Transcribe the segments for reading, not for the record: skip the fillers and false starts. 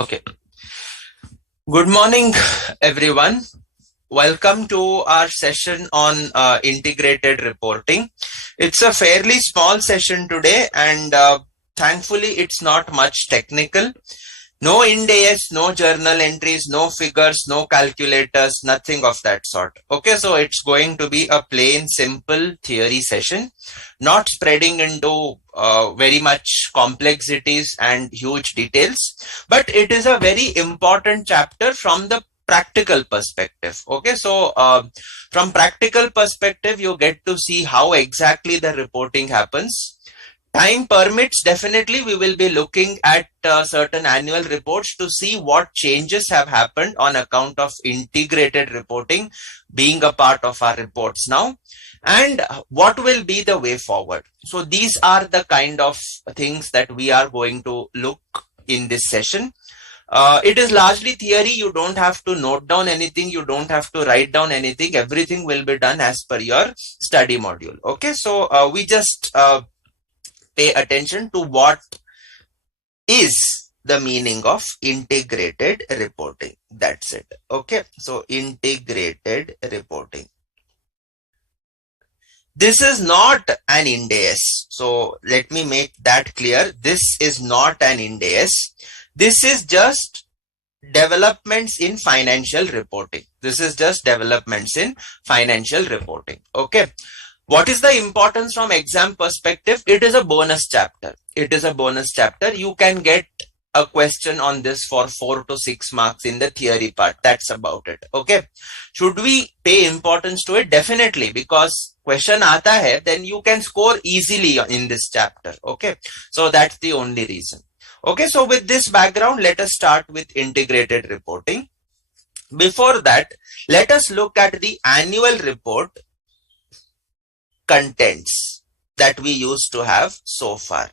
Okay. Good morning, everyone. Welcome to our session on integrated reporting. It's a fairly small session today, and thankfully, it's not much technical. No Ind AS, no journal entries, no figures, no calculators, nothing of that sort. Okay, so it's going to be a plain, simple theory session, not spreading into very much complexities and huge details, but it is a very important chapter from the practical perspective. Okay, so from practical perspective, you get to see how exactly the reporting happens. Time permits, definitely we will be looking at certain annual reports to see what changes have happened on account of integrated reporting being a part of our reports now, and what will be the way forward. So these are the kind of things that we are going to look in this session. It is largely theory. You don't have to note down anything. You don't have to write down anything. Everything will be done as per your study module. Okay, so we just pay attention to what is the meaning of integrated reporting. That's it. Okay, so integrated reporting. This is not an Ind AS. So let me make that clear. This is not an Ind AS. This is just developments in financial reporting. This is just developments in financial reporting. Okay. What is the importance from exam perspective? It is a bonus chapter. It is a bonus chapter. You can get a question on this for 4 to 6 marks in the theory part. That's about it. Okay. Should we pay importance to it? Definitely, because question aata hai, then you can score easily in this chapter. Okay. So that's the only reason. Okay. So with this background, let us start with integrated reporting. Before that, let us look at the annual report contents that we used to have so far.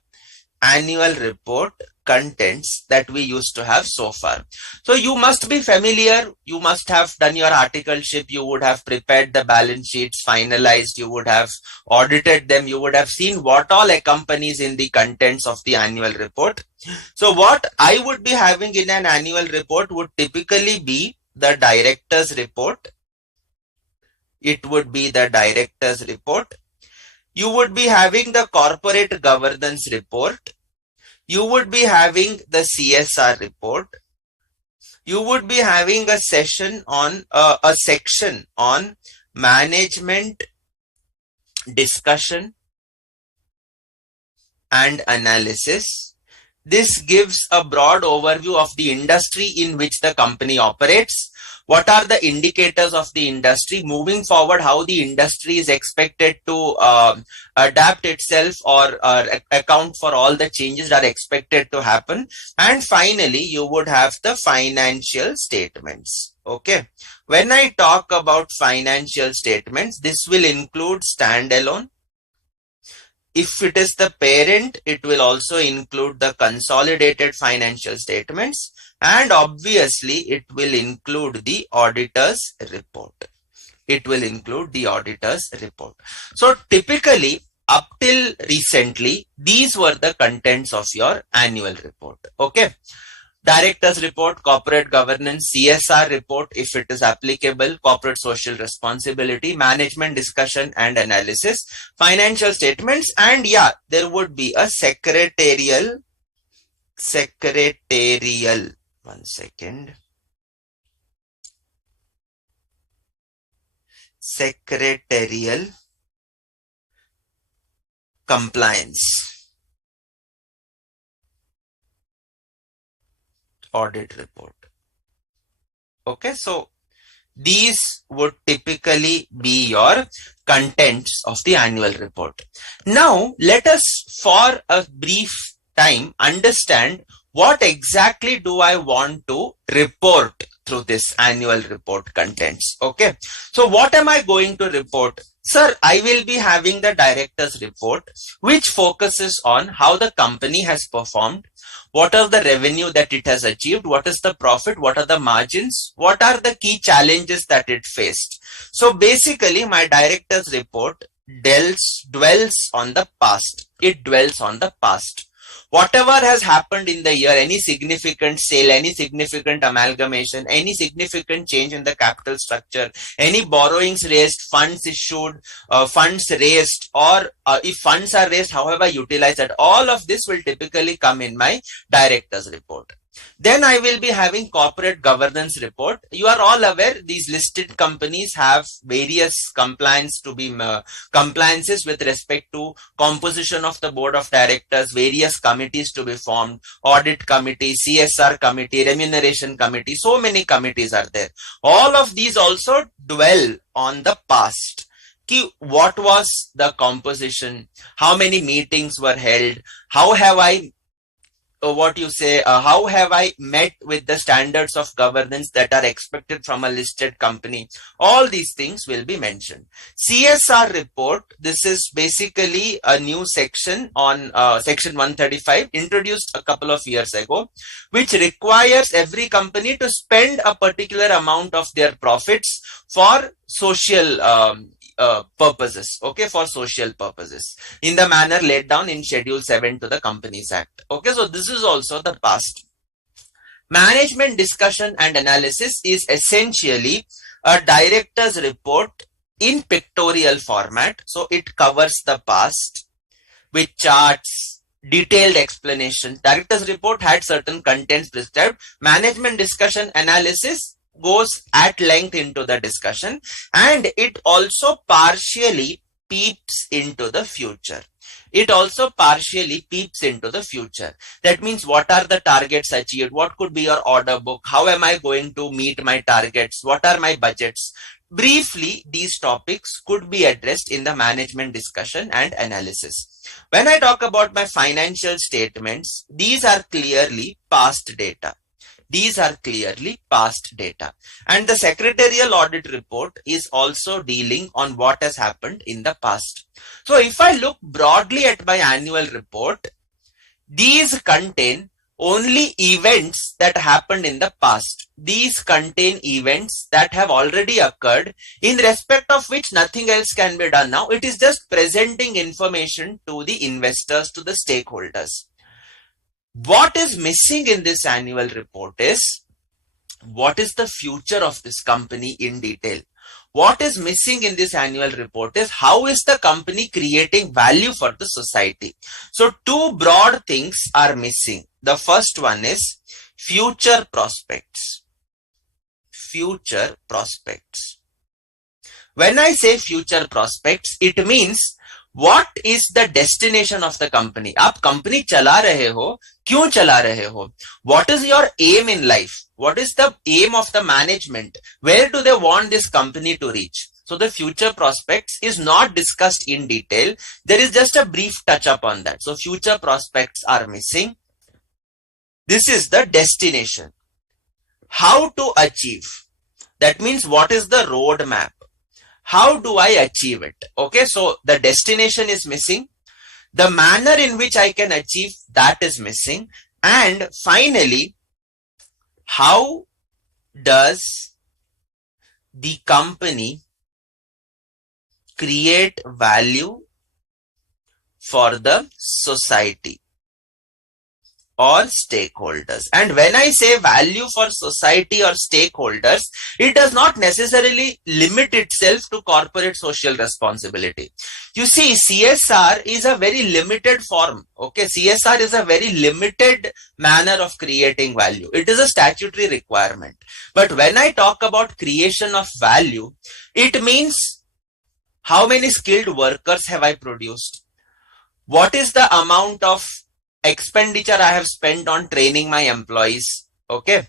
Annual report contents that we used to have so far. So you must be familiar. You must have done your articleship. You would have prepared the balance sheets, finalized. You would have audited them. You would have seen what all accompanies in the contents of the annual report. So what I would be having in an annual report would typically be the director's report. It would be the director's report. You would be having the corporate governance report. You would be having the CSR report. You would be having a section on a section on management discussion and analysis. This gives a broad overview of the industry in which the company operates. What are the indicators of the industry moving forward, how the industry is expected to adapt itself or account for all the changes that are expected to happen. And finally, you would have the financial statements. Okay. When I talk about financial statements, this will include standalone. If it is the parent, it will also include the consolidated financial statements. And obviously, it will include the auditor's report. It will include the auditor's report. So typically, up till recently, these were the contents of your annual report. Okay. Director's report, corporate governance, CSR report, if it is applicable, corporate social responsibility, management discussion and analysis, financial statements, and yeah, there would be a secretarial, one second. Secretarial compliance audit report. Okay, so these would typically be your contents of the annual report. Now, let us for a brief time understand what exactly do I want to report through this annual report contents. Okay, so what am I going to report? Sir, I will be having the director's report, which focuses on how the company has performed, what are the revenue that it has achieved, what is the profit, what are the margins, what are the key challenges that it faced. So basically, my director's report dwells on the past. It dwells on the past. whatever has happened in the year, any significant sale, any significant amalgamation, any significant change in the capital structure, any borrowings raised, funds issued, funds raised, or if funds are raised, however utilized, that all of this will typically come in my director's report. Then I will be having corporate governance report. You are all aware these listed companies have various compliances with respect to composition of the board of directors, various committees to be formed, audit committee, CSR committee, remuneration committee, so many committees are there. All of these also dwell on the past. What was the composition? How many meetings were held? How have I how have I met with the standards of governance that are expected from a listed company? All these things will be mentioned. CSR report, this is basically a new section on section 135 introduced a couple of years ago, which requires every company to spend a particular amount of their profits for social purposes, okay, for social purposes, in the manner laid down in Schedule 7 to the Companies Act. Okay, so this is also the past. Management discussion and analysis is essentially a director's report in pictorial format. So it covers the past with charts, detailed explanation. Director's report had certain contents prescribed. Management discussion analysis goes at length into the discussion, and it also partially peeps into the future. It also partially peeps into the future. That means what are the targets achieved? What could be your order book? How am I going to meet my targets? What are my budgets? Briefly, these topics could be addressed in the management discussion and analysis. When I talk about my financial statements, these are clearly past data. These are clearly past data. And the secretarial audit report is also dealing on what has happened in the past. So if I look broadly at my annual report, these contain only events that happened in the past. These contain events that have already occurred, in respect of which nothing else can be done now. It is just presenting information to the investors, to the stakeholders. What is missing in this annual report is what is the future of this company in detail. What is missing in this annual report is how is the company creating value for the society. So two broad things are missing. The first one is future prospects. Future prospects. When I say future prospects, it means what is the destination of the company? आप company चला रहे हो, क्यों चला रहे हो? What is your aim in life? What is the aim of the management? Where do they want this company to reach? So the future prospects is not discussed in detail. There is just a brief touch up on that. So future prospects are missing. This is the destination. How to achieve? That means what is the roadmap? How do I achieve it? Okay, so the destination is missing. The manner in which I can achieve that is missing. And finally, how does the company create value for the society or stakeholders? And when I say value for society or stakeholders, it does not necessarily limit itself to corporate social responsibility. You see, CSR is a very limited form. Okay, CSR is a very limited manner of creating value. It is a statutory requirement. But when I talk about creation of value, it means how many skilled workers have I produced? What is the amount of expenditure I have spent on training my employees? Okay.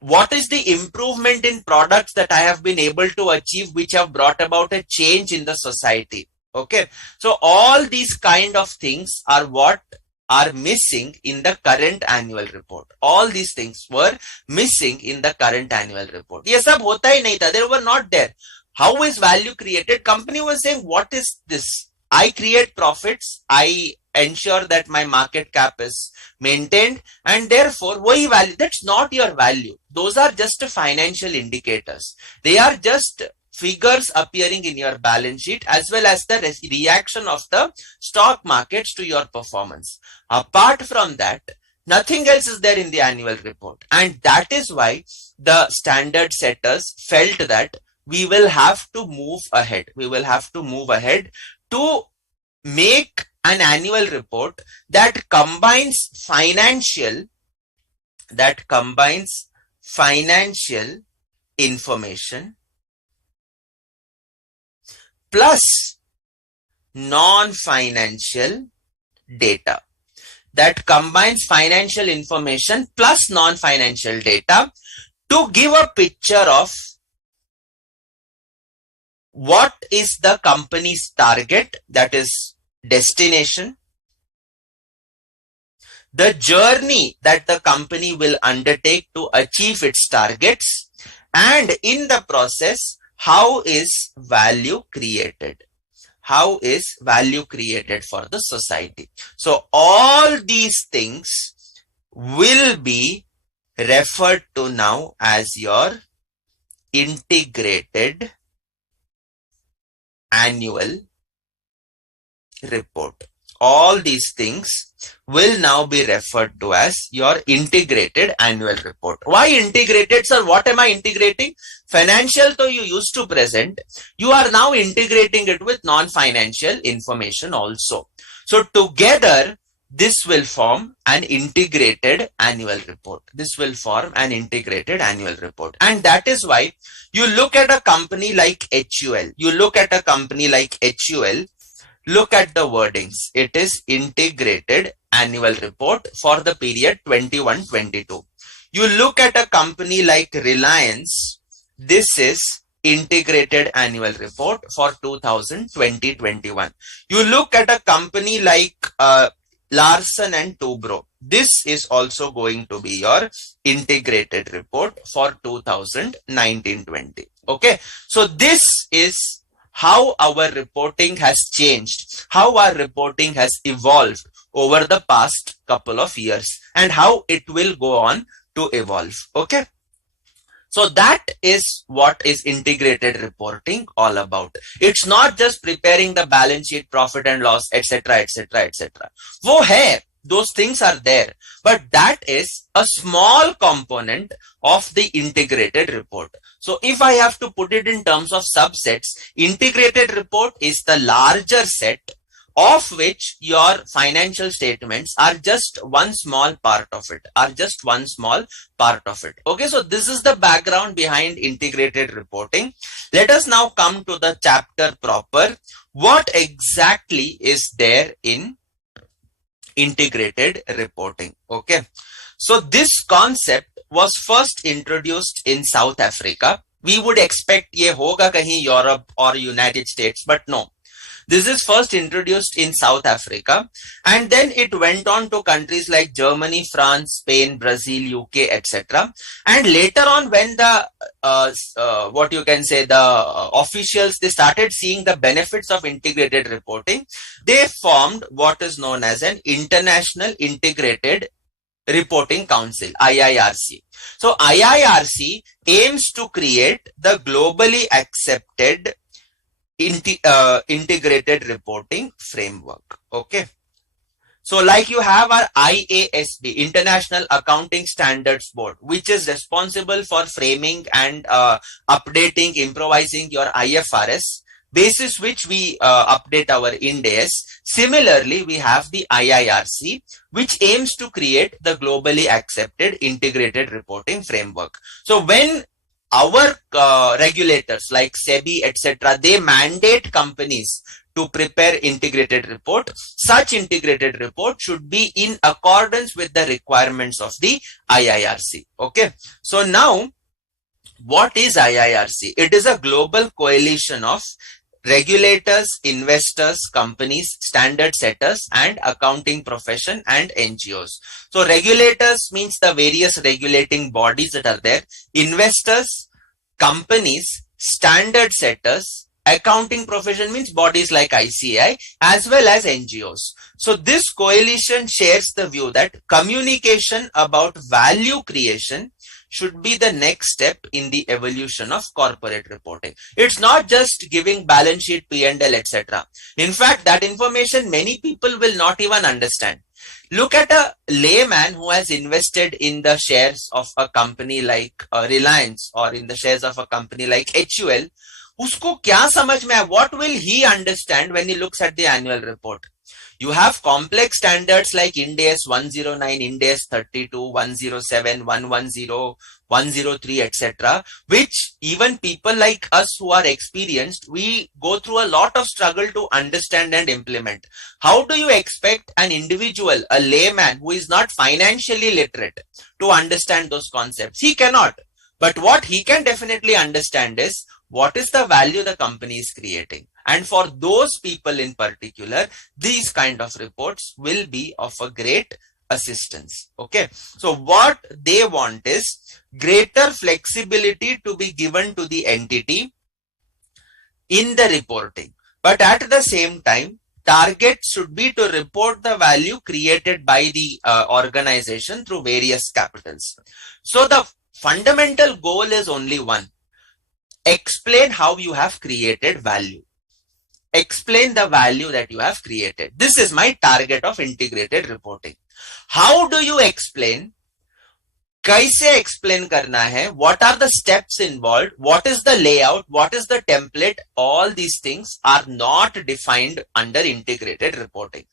What is the improvement in products that I have been able to achieve which have brought about a change in the society? Okay. So all these kind of things are what are missing in the current annual report. All these things were missing in the current annual report. Ye sab hota hi nahi tha. They were not there. How is value created? Company was saying, what is this? I create profits. I ensure that my market cap is maintained, and therefore wahi value. That's not your value. Those are just financial indicators. They are just figures appearing in your balance sheet as well as the reaction of the stock markets to your performance. Apart from that, nothing else is there in the annual report. And that is why the standard setters felt that we will have to move ahead. We will have to move ahead to make an annual report that combines financial information plus non-financial data. That combines financial information plus non-financial data to give a picture of what is the company's target, that is destination, the journey that the company will undertake to achieve its targets, and in the process, how is value created? How is value created for the society? So all these things will be referred to now as your integrated annual report. All these things will now be referred to as your integrated annual report. Why integrated, sir? What am I integrating? Financial though you used to present, you are now integrating it with non-financial information also. So together, this will form an integrated annual report. This will form an integrated annual report. And that is why you look at a company like HUL. You look at a company like HUL, look at the wordings. It is integrated annual report for the period 21-22. You look at a company like Reliance, this is integrated annual report for 2020-21. You look at a company like Larsen and Toubro. This is also going to be your integrated report for 2019-20. Okay, so this is how our reporting has changed, how our reporting has evolved over the past couple of years, and how it will go on to evolve. Okay. So that is what is integrated reporting all about. It's not just preparing the balance sheet, profit and loss, etc., etc., etc. Wo hai, those things are there, but that is a small component of the integrated report. So if I have to put it in terms of subsets, integrated report is the larger set, of which your financial statements are just one small part of it, Okay, so this is the background behind integrated reporting. Let us now come to the chapter proper. What exactly is there in integrated reporting? Okay, so this concept was first introduced in South Africa. We would expect ye hoga kahin Europe or United States, but no. This is first introduced in South Africa, and then it went on to countries like Germany, France, Spain, Brazil, UK, etc. And later on, when the officials, they started seeing the benefits of integrated reporting, they formed what is known as an International Integrated Reporting Council, IIRC. So IIRC aims to create the globally accepted integrated reporting framework. Okay. So like you have our IASB, International Accounting Standards Board, which is responsible for framing and updating, improvising your IFRS, basis which we update our Ind AS. Similarly, we have the IIRC, which aims to create the globally accepted integrated reporting framework. So when our regulators like SEBI, etc., they mandate companies to prepare integrated report, such integrated report should be in accordance with the requirements of the IIRC. Okay. So now, what is IIRC? It is a global coalition of regulators, investors, companies, standard setters, and accounting profession and NGOs. So regulators means the various regulating bodies that are there. Investors, companies, standard setters, accounting profession means bodies like ICAI, as well as NGOs. So this coalition shares the view that communication about value creation should be the next step in the evolution of corporate reporting. It's not just giving balance sheet, P&L, etc. In fact, that information many people will not even understand. Look at a layman who has invested in the shares of a company like Reliance or in the shares of a company like HUL. उसको क्या समझ में है? What will he understand when he looks at the annual report? You have complex standards like Ind AS 109, Ind AS 32, 107, 110, 103, etc., which even people like us who are experienced, we go through a lot of struggle to understand and implement. How do you expect an individual, a layman who is not financially literate, to understand those concepts? He cannot. But what he can definitely understand is what is the value the company is creating. And for those people in particular, these kind of reports will be of a great assistance. Okay. So what they want is greater flexibility to be given to the entity in the reporting. But at the same time, target should be to report the value created by the organization through various capitals. So the fundamental goal is only one. Explain how you have created value. Explain the value that you have created. This is my target of integrated reporting. How do you explain? कैसे explain करना है? What are the steps involved? What is the layout? What is the template? All these things are not defined under integrated reporting.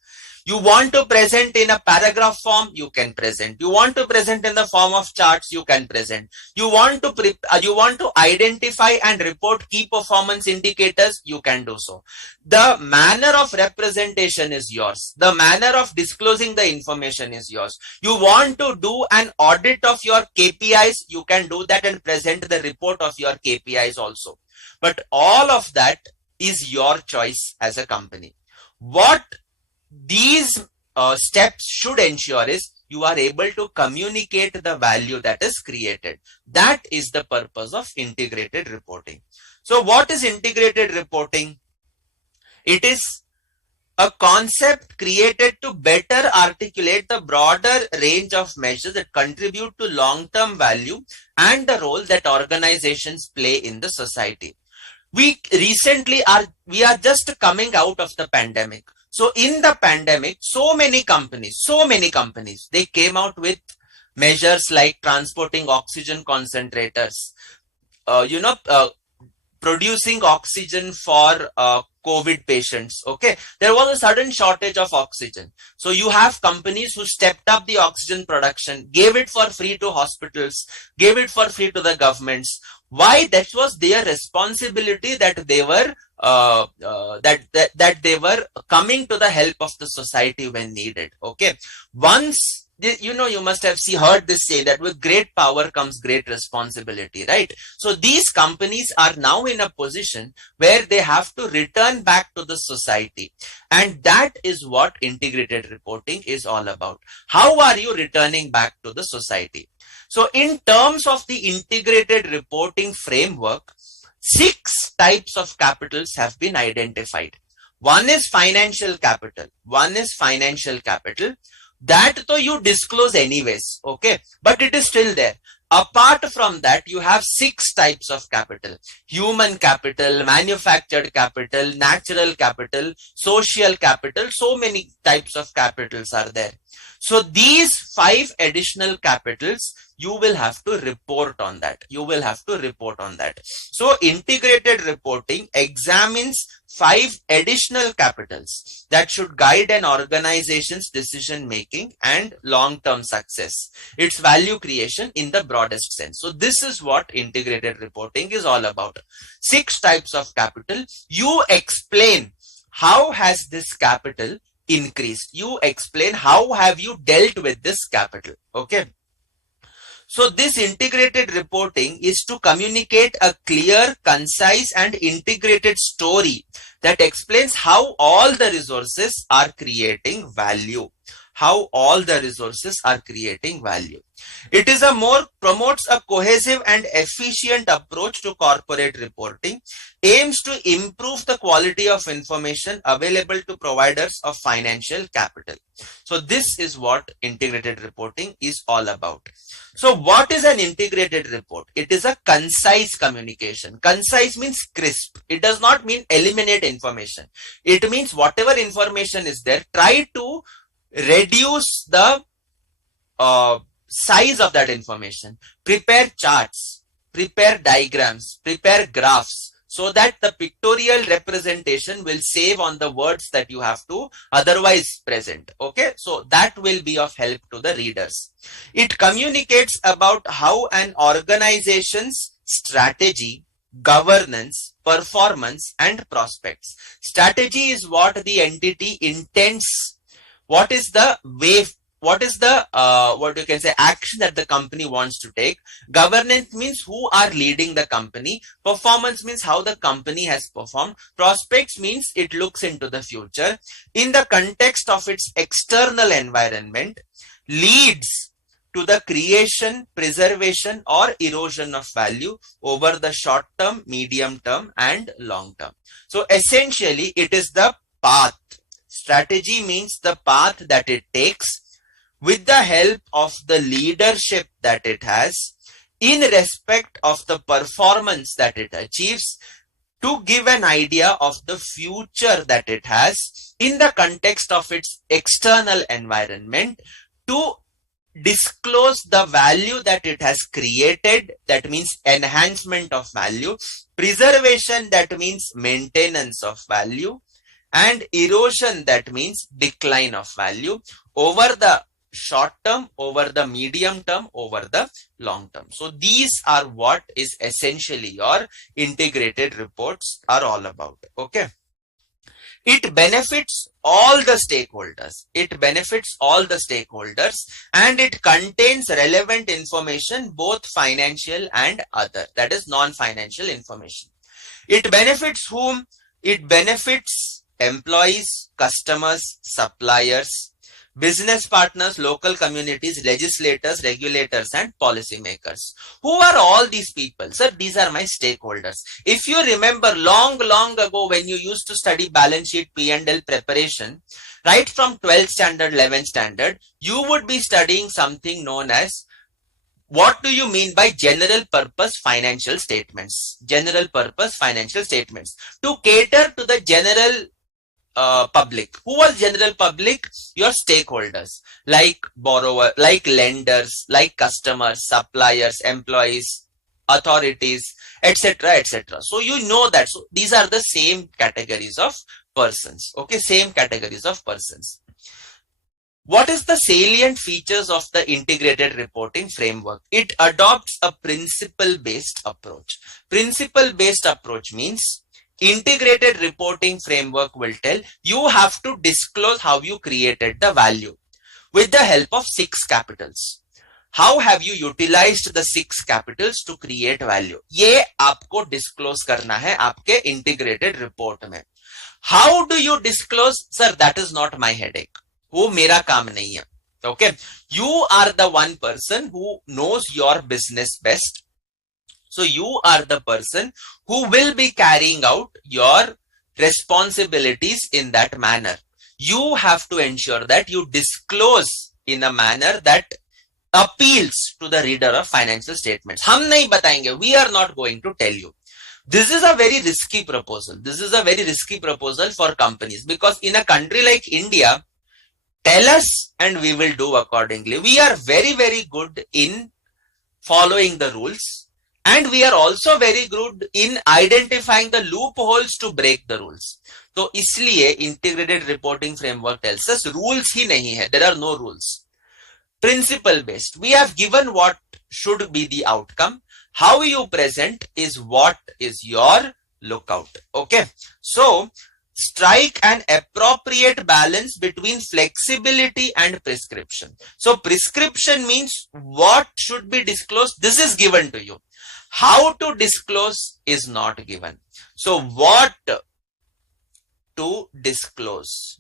You want to present in a paragraph form, you can present. You want to present in the form of charts, you can present. You want to identify and report key performance indicators, you can do so. The manner of representation is yours. The manner of disclosing the information is yours. You want to do an audit of your KPIs, you can do that and present the report of your KPIs also. But all of that is your choice as a company. What these steps should ensure is you are able to communicate the value that is created. That is the purpose of integrated reporting. So what is integrated reporting? It is a concept created to better articulate the broader range of measures that contribute to long-term value and the role that organizations play in the society. We are just coming out of the pandemic. So in the pandemic, so many companies, they came out with measures like transporting oxygen concentrators, producing oxygen for COVID patients. Okay. There was a sudden shortage of oxygen. So you have companies who stepped up the oxygen production, gave it for free to hospitals, gave it for free to the governments. Why? That was their responsibility, that they were that they were coming to the help of the society when needed. Okay. Once you must have heard this say that with great power comes great responsibility, right? So these companies are now in a position where they have to return back to the society. And that is what integrated reporting is all about. How are you returning back to the society? So in terms of the integrated reporting framework, 6 types of capitals have been identified. One is financial capital. That though you disclose anyways, okay, but it is still there. Apart from that, you have 6 types of capital: human capital, manufactured capital, natural capital, social capital. So many types of capitals are there. So these 5 additional capitals, you will have to report on that. So integrated reporting examines 5 additional capitals that should guide an organization's decision making and long-term success. Its value creation in the broadest sense. So this is what integrated reporting is all about. 6 types of capital. You explain how has this capital increased. You explain how have you dealt with this capital. Okay. So this integrated reporting is to communicate a clear, concise and integrated story that explains how all the resources are creating value. It is promotes a cohesive and efficient approach to corporate reporting, aims to improve the quality of information available to providers of financial capital. So this is what integrated reporting is all about. So what is an integrated report? It is a concise communication. Concise means crisp. It does not mean eliminate information. It means whatever information is there, try to reduce the size of that information. Prepare charts, prepare diagrams, prepare graphs, so that the pictorial representation will save on the words that you have to otherwise present. Okay, so that will be of help to the readers. It communicates about how an organization's strategy, governance, performance, and prospects. Strategy is what the entity intends. What is the way? What is the what you can say action that the company wants to take? Governance means who are leading the company. Performance means how the company has performed. Prospects means it looks into the future in the context of its external environment, leads to the creation, preservation, or erosion of value over the short term, medium term, and long term. So essentially, it is the path. Strategy means the path that it takes with the help of the leadership that it has in respect of the performance that it achieves, to give an idea of the future that it has in the context of its external environment, to disclose the value that it has created, that means enhancement of value, preservation, that means maintenance of value, and erosion, that means decline of value over the short term, over the medium term, over the long term. So these are what is essentially your integrated reports are all about. Okay. It benefits all the stakeholders. It benefits all the stakeholders, and it contains relevant information, both financial and other, that is non-financial information. It benefits whom? It benefits employees, customers, suppliers, business partners, local communities, legislators, regulators, and policymakers. Who are all these people? Sir, these are my stakeholders. If you remember long ago when you used to study balance sheet, P&L preparation, right from 12th standard, 11th standard, you would be studying something known as, what do you mean by general purpose financial statements? General purpose financial statements to cater to the general public. Who was general public? Your stakeholders, like borrower, like lenders, like customers, suppliers, employees, authorities, etc., etc. So you know that. So these are the same categories of persons. Okay, same categories of persons. What is the salient features of the integrated reporting framework? It adopts a principle-based approach. Principle-based approach means integrated reporting framework will tell you have to disclose how you created the value with the help of 6 capitals. How have you utilized the 6 capitals to create value? ये आपको disclose करना है आपके integrated report में. How do you disclose? Sir, that is not my headache. वो मेरा काम नहीं है. Okay, you are the one person who knows your business best. So you are the person who will be carrying out your responsibilities in that manner. You have to ensure that you disclose in a manner that appeals to the reader of financial statements. हम नहीं बताएंगे. We are not going to tell you. This is a very risky proposal. This is a very risky proposal for companies, because in a country like India, tell us and we will do accordingly. We are very good in following the rules. And we are also very good in identifying the loopholes to break the rules. So इसलिए integrated reporting framework tells us rules ही नहीं है. There are no rules. Principle based. We have given what should be the outcome. How you present is what is your lookout. Okay. So strike an appropriate balance between flexibility and prescription. So prescription means what should be disclosed. This is given to you. How to disclose is not given. So what to disclose?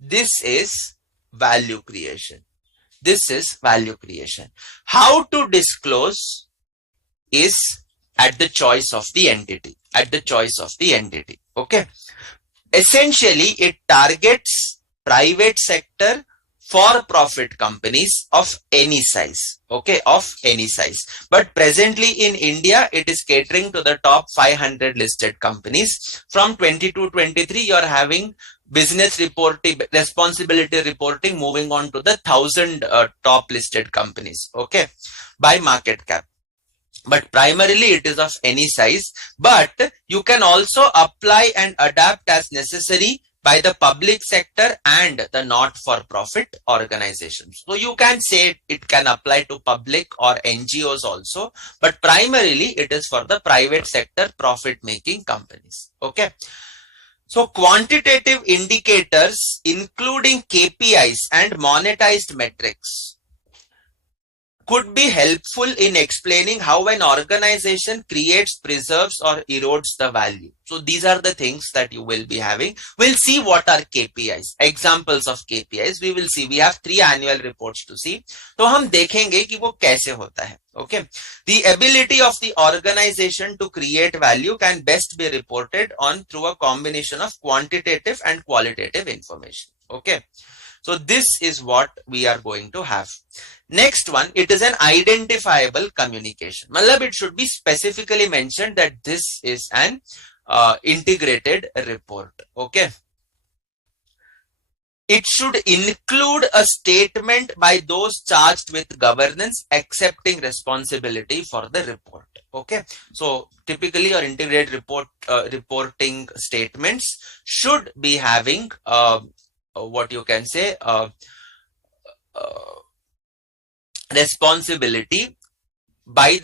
This is value creation. This is value creation. How to disclose is at the choice of the entity. Okay. Essentially, it targets private sector for profit companies of any size. Okay, of any size. But presently in India, it is catering to the top 500 listed companies. From 22-23, you are having business reporting, responsibility reporting, moving on to the 1,000 top listed companies. Okay, by market cap. But primarily it is of any size, but you can also apply and adapt as necessary by the public sector and the not-for-profit organizations. So you can say it can apply to public or NGOs also, but primarily it is for the private sector profit-making companies. Okay. So quantitative indicators, including KPIs and monetized metrics, could be helpful in explaining how an organization creates, preserves, or erodes the value. So these are the things that you will be having. We'll see what are KPIs, examples of KPIs. We will see. We have 3 annual reports to see. So हम देखेंगे कि वो कैसे होता है. Okay. The ability of the organization to create value can best be reported on through a combination of quantitative and qualitative information. Okay. So this is what we are going to have. Next one, it is an identifiable communication. Matlab, it should be specifically mentioned that this is an integrated report. Okay. It should include a statement by those charged with governance accepting responsibility for the report. Okay. So typically your integrated report reporting statements should be having what you can say responsibility by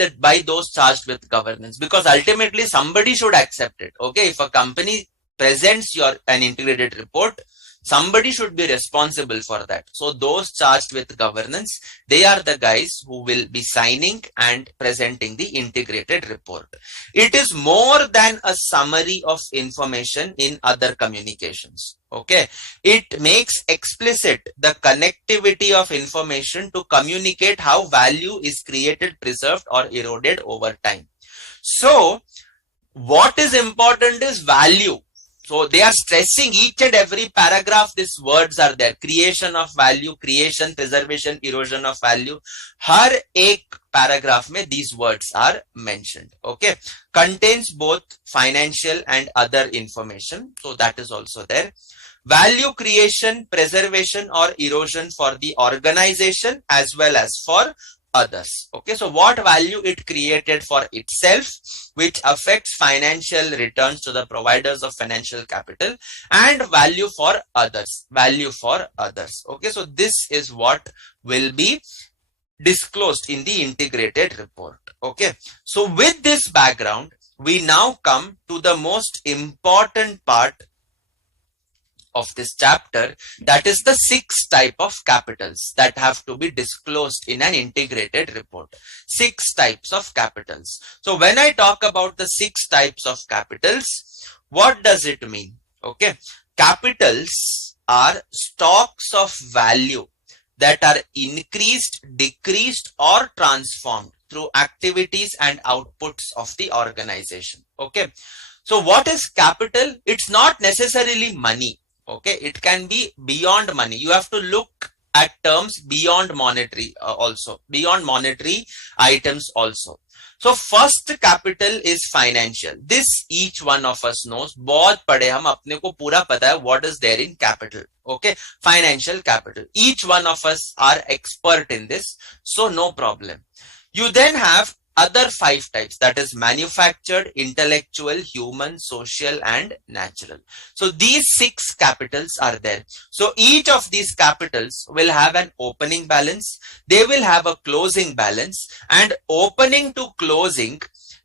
those charged with governance, because ultimately somebody should accept it. Okay, if a company presents an integrated report, somebody should be responsible for that. So those charged with governance, they are the guys who will be signing and presenting the integrated report. It is more than a summary of information in other communications. Okay, it makes explicit the connectivity of information to communicate how value is created, preserved, or eroded over time. So what is important is value. So they are stressing each and every paragraph, these words are there. Creation of value, creation, preservation, erosion of value. Har ek paragraph mein these words are mentioned. Okay. Contains both financial and other information. So that is also there. Value creation, preservation, or erosion for the organization as well as for others. Okay, so what value it created for itself, which affects financial returns to the providers of financial capital, and value for others. Okay, so this is what will be disclosed in the integrated report. Okay, so with this background, we now come to the most important part of this chapter, that is the 6 type of capitals that have to be disclosed in an integrated report. 6 types of capitals. So when I talk about the 6 types of capitals, what does it mean? Okay, capitals are stocks of value that are increased, decreased, or transformed through activities and outputs of the organization. Okay, so what is capital? It's not necessarily money. Okay, it can be beyond money. You have to look at terms beyond monetary also, beyond monetary items also. So first capital is financial. This each one of us knows. बहुत पढ़े हम, अपने को पूरा पता है what is there in capital. Okay, financial capital. Each one of us are expert in this, so no problem. You then have other 5 types, that is manufactured, intellectual, human, social, and natural. So these 6 capitals are there. So each of these capitals will have an opening balance. They will have a closing balance, and opening to closing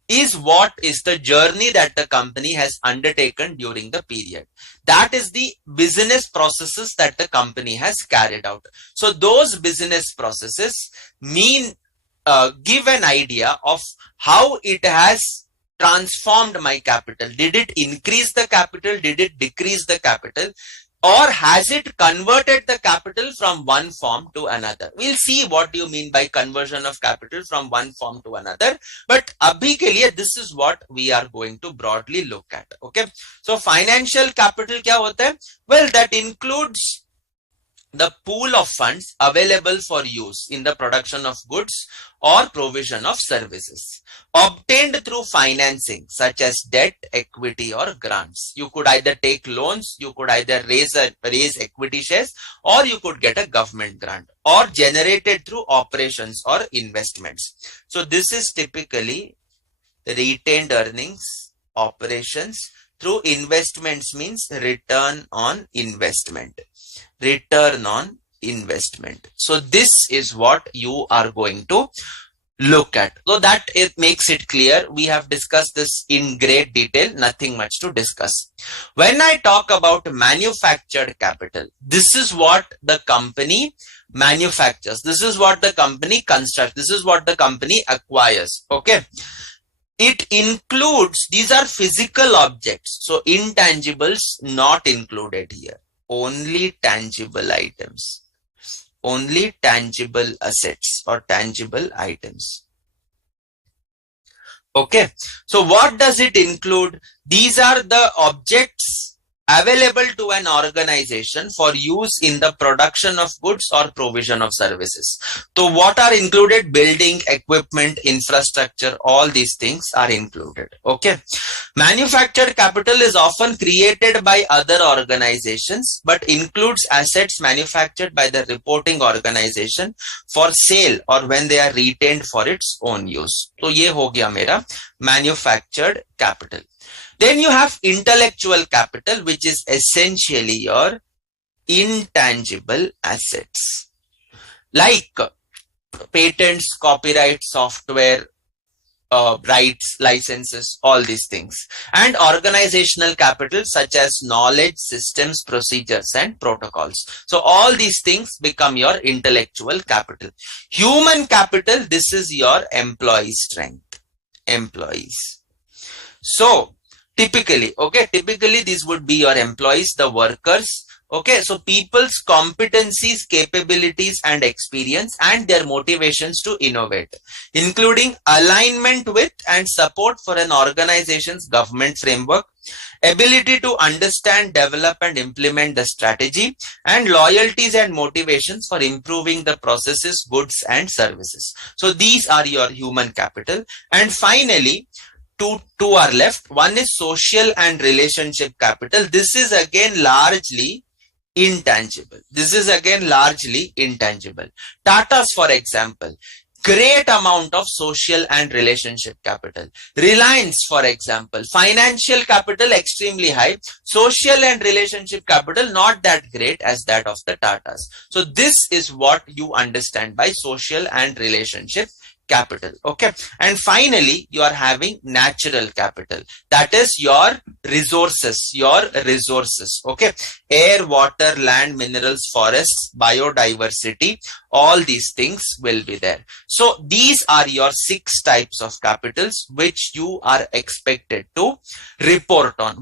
is what is the journey that the company has undertaken during the period. That is the business processes that the company has carried out. So those business processes give an idea of how it has transformed my capital. Did it increase the capital? Did it decrease the capital? Or has it converted the capital from one form to another? We'll see what you mean by conversion of capital from one form to another. But abhi ke liye, this is what we are going to broadly look at. Okay. So financial capital kya hota hai? Well, that includes the pool of funds available for use in the production of goods or provision of services obtained through financing such as debt, equity or grants. You could either take loans, you could either raise equity shares, or you could get a government grant, or generated through operations or investments. So this is typically retained earnings, operations. Through investments means return on investment. Return on investment. So this is what you are going to look at. So that it makes it clear. We have discussed this in great detail, nothing much to discuss. When I talk about manufactured capital, this is what the company manufactures. This is what the company constructs. This is what the company acquires. Okay. It includes, these are physical objects. So intangibles not included here. Only tangible items. Only tangible assets or tangible items. Okay. So what does it include? These are the objects available to an organization for use in the production of goods or provision of services. So what are included? Building, equipment, infrastructure, all these things are included. Okay. Manufactured capital is often created by other organizations, but includes assets manufactured by the reporting organization for sale or when they are retained for its own use. So ye ho gaya mera manufactured capital. Then you have intellectual capital, which is essentially your intangible assets like patents, copyright, software, rights, licenses, all these things, and organizational capital such as knowledge, systems, procedures, and protocols. So all these things become your intellectual capital. Human capital, this is your employee strength. Employees. So typically, okay, typically these would be your employees, the workers. Okay, so people's competencies, capabilities, and experience, and their motivations to innovate, including alignment with and support for an organization's government framework, ability to understand, develop, and implement the strategy, and loyalties and motivations for improving the processes, goods, and services. So these are your human capital. And finally, two are left. One is social and relationship capital. This is again largely intangible. This is again largely intangible. Tata's, for example, great amount of social and relationship capital. Reliance, for example, financial capital extremely high, social and relationship capital not that great as that of the Tatas. So this is what you understand by social and relationship capital. Okay. And finally, you are having natural capital. That is your resources, Okay. Air, water, land, minerals, forests, biodiversity, all these things will be there. So these are your 6 types of capitals which you are expected to report on,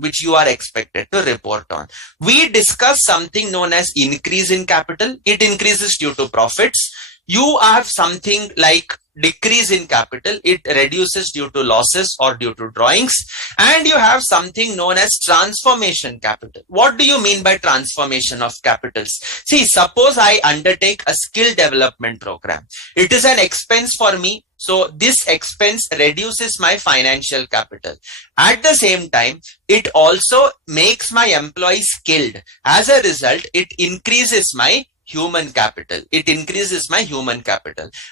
We discussed something known as increase in capital. It increases due to profits. You have something like decrease in capital. It reduces due to losses or due to drawings. And you have something known as transformation capital. What do you mean by transformation of capitals? See, suppose I undertake a skill development program. It is an expense for me. So this expense reduces my financial capital. At the same time, it also makes my employees skilled. As a result, it increases my human capital.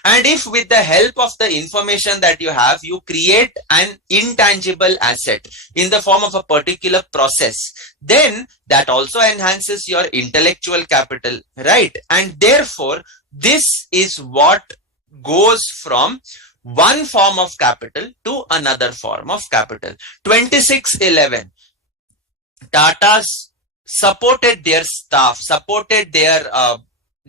And if with the help of the information that you have, you create an intangible asset in the form of a particular process, then that also enhances your intellectual capital, right? And therefore, this is what goes from one form of capital to another form of capital. 2611, Tata's supported their staff, supported their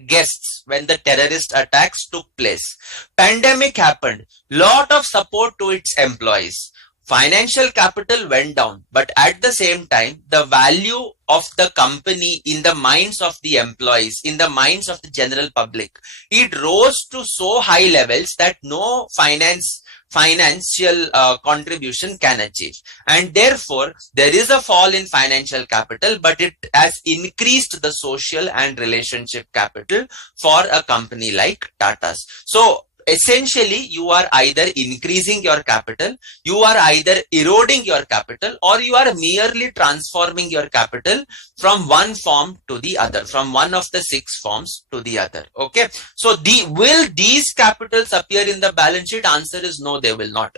guests when the terrorist attacks took place. Pandemic happened. Lot of support to its employees. Financial capital went down, but at the same time, the value of the company in the minds of the employees, in the minds of the general public, it rose to so high levels that no financial contribution can achieve, and therefore there is a fall in financial capital, but it has increased the social and relationship capital for a company like Tata's. So essentially, you are either increasing your capital, you are either eroding your capital, or you are merely transforming your capital from one form to the other, from one of the 6 forms to the other. Okay. So will these capitals appear in the balance sheet? Answer is no, they will not.